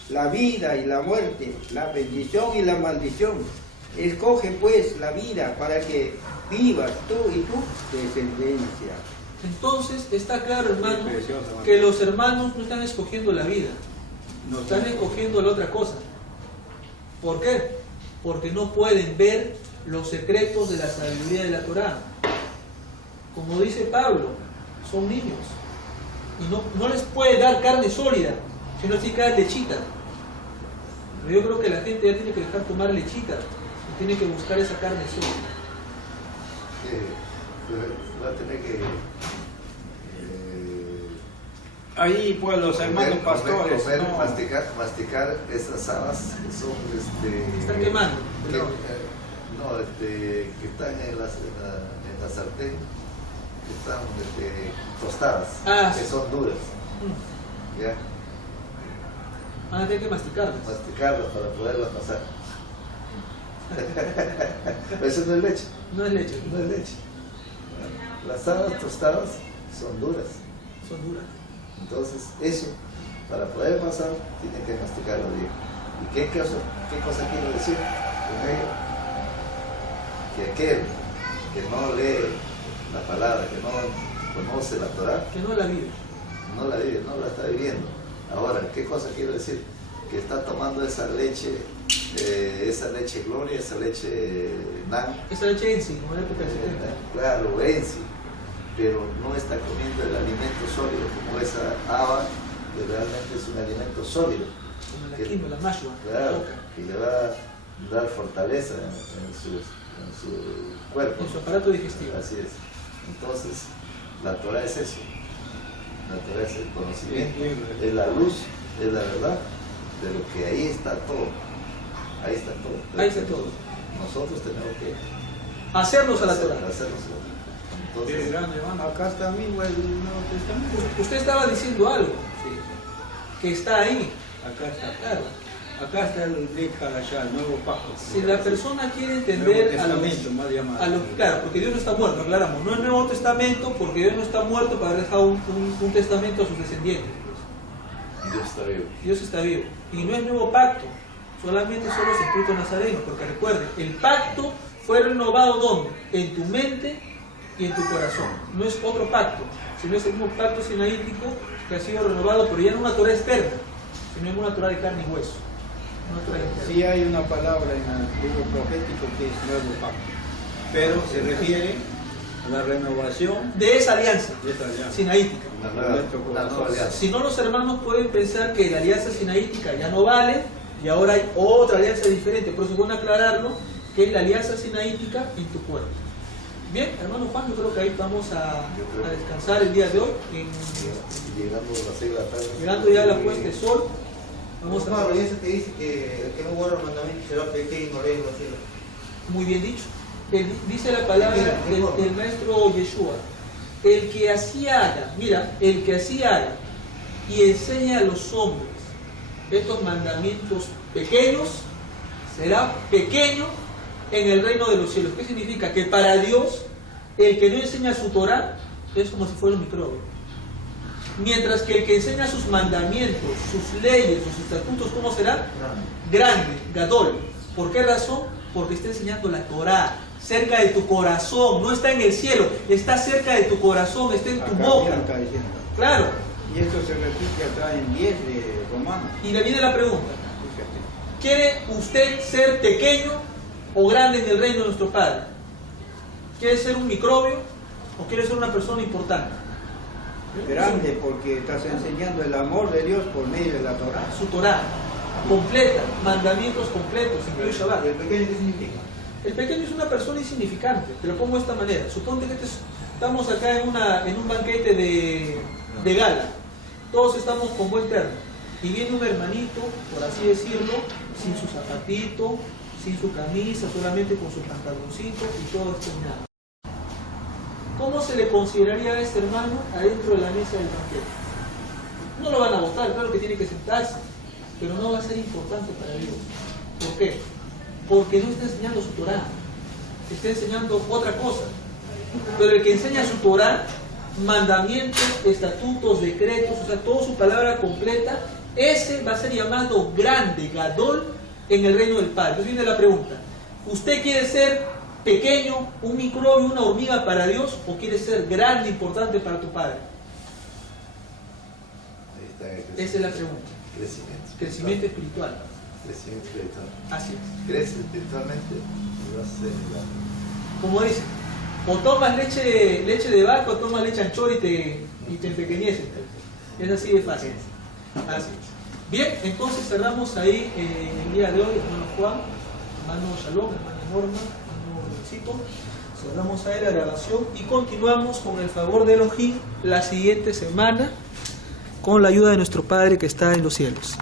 la vida y la muerte, la bendición y la maldición. Escoge pues la vida para que vivas tú y tu descendencia. Entonces está claro, hermano, Qué precioso, hermano. que los hermanos no están escogiendo la vida, No están escogiendo la otra cosa. ¿Por qué? Porque no pueden ver los secretos de la sabiduría de la Torá. Como dice Pablo, son niños y no les puede dar carne sólida, sino tiene que dar lechita. Pero yo creo que la gente ya tiene que dejar tomar lechita y tiene que buscar esa carne sólida. Va a tener que Ahí pues los hermanos pastores, comer, no, masticar esas habas que son Están quemando. que están en la sartén, que están tostadas, que son duras. ¿Ya? Van a tener que masticarlas. Masticarlas para poderlas pasar. Eso no es leche. No es leche, No es leche. Las habas tostadas son duras. son duras. Entonces, eso, para poder pasar, tiene que masticarlo bien. ¿Y qué cosa quiero decir con ello? Que aquel que no lee la palabra, que no conoce la Torá, Que no la vive. no la vive, no la está viviendo. Ahora, ¿qué cosa quiero decir? Que está tomando esa leche gloria, esa leche nan, Esa leche en sí, como en la época del 70. claro, en sí, pero no está comiendo el alimento sólido, como esa haba, que realmente es un alimento sólido. Como la Que- quinoa, la mashua, la Claro, boca, que le va a dar fortaleza en su cuerpo. en su aparato digestivo. Así es. Entonces, la Torah es eso. La Torah es el conocimiento, es la luz, es la verdad, de lo que ahí está todo. Ahí está todo. Ahí está todo. Nosotros tenemos que Hacernos a la Torah. hacernos. qué Entonces, grande, hermano. Acá está mismo el Nuevo Testamento. Usted estaba diciendo algo, que está ahí. Acá está. Claro. Acá está el Brit Hadashah, el nuevo pacto. Si la persona quiere Nuevo entender Testamento, más llamado. claro, porque Dios no está muerto, aclaramos, no es Nuevo Testamento porque Dios no está muerto para dejar un testamento a sus descendientes. Dios está vivo. Dios está vivo. Y no es nuevo pacto, solamente son los escritos nazarenos, porque recuerden, el pacto fue renovado ¿dónde? En tu mente y en tu corazón. No es otro pacto, sino es el mismo pacto sinaítico que ha sido renovado, pero ya no una Torah externa, sino en una Torah de carne y hueso. Una Torah externa. Sí hay una palabra en el libro profético que es nuevo pacto, pero se refiere a la renovación De esa alianza de esta alianza. sinaítica. Una nueva alianza. Si no, los hermanos pueden pensar que la alianza sinaítica ya no vale y ahora hay otra alianza diferente. Por eso es bueno aclararlo, que es la alianza sinaítica en tu cuerpo. Bien, hermano Juan, yo creo que ahí vamos a descansar el día de hoy. Llegando a las 6 de la tarde. Llegando ya a la puesta de sol, vamos No, a... pero eso que dice que el que no guarda los mandamientos será pequeño en los cielos. Muy bien dicho. Dice la palabra del maestro Yeshua, el que así haga, mira, el que así haga y enseña a los hombres estos mandamientos pequeños, será pequeño en el reino de los cielos. ¿Qué significa? Que para Dios, el que no enseña su Torah es como si fuera un microbio. Mientras que el que enseña sus mandamientos, sus leyes, sus estatutos, ¿cómo será? Grande, gadol. ¿Por qué razón? Porque está enseñando la Torah cerca de tu corazón, no está en el cielo, está cerca de tu corazón, está en tu Acá boca. bien está diciendo. Claro. Y esto se repite acá en 10 de Romanos. Y le viene la pregunta, Fíjate. ¿quiere usted ser pequeño o grande en el reino de nuestro Padre? ¿Quiere ser un microbio o quiere ser una persona importante? Grande porque estás enseñando el amor de Dios por medio de la Torah. Su Torah completa, mandamientos completos, incluye Shabbat. ¿Y el pequeño qué significa? El pequeño es una persona insignificante, te lo pongo de esta manera. Suponte que estamos acá en un banquete de gala, todos estamos con buen terno. y viene un hermanito, por así decirlo, sin su zapatito, sin su camisa, solamente con su pantaloncito y todo esto nada. ¿Cómo se le consideraría a este hermano adentro de la mesa del banquete? No lo van a votar, claro que tiene que sentarse, pero no va a ser importante para Dios. ¿Por qué? Porque no está enseñando su Torah, está enseñando otra cosa. Pero el que enseña su Torah, mandamientos, estatutos, decretos, o sea, toda su palabra completa, ese va a ser llamado grande, gadol, en el reino del Padre. Entonces viene la pregunta: ¿usted quiere ser pequeño, un microbio, una hormiga para Dios, o quiere ser grande, importante para tu Padre? Esa es la pregunta. Crecimiento espiritual. Crecimiento espiritual. Así es. Crece espiritualmente y vas a ser grande. Como dice, o tomas leche de vaca o tomas leche anchor y te empequeñeces. Es así de fácil. Así es. Bien, entonces cerramos ahí el día de hoy, hermano Juan, hermano Shalom, hermano Norma, hermano Luisito. Cerramos ahí la grabación y continuamos con el favor de Elohim la siguiente semana con la ayuda de nuestro Padre que está en los cielos.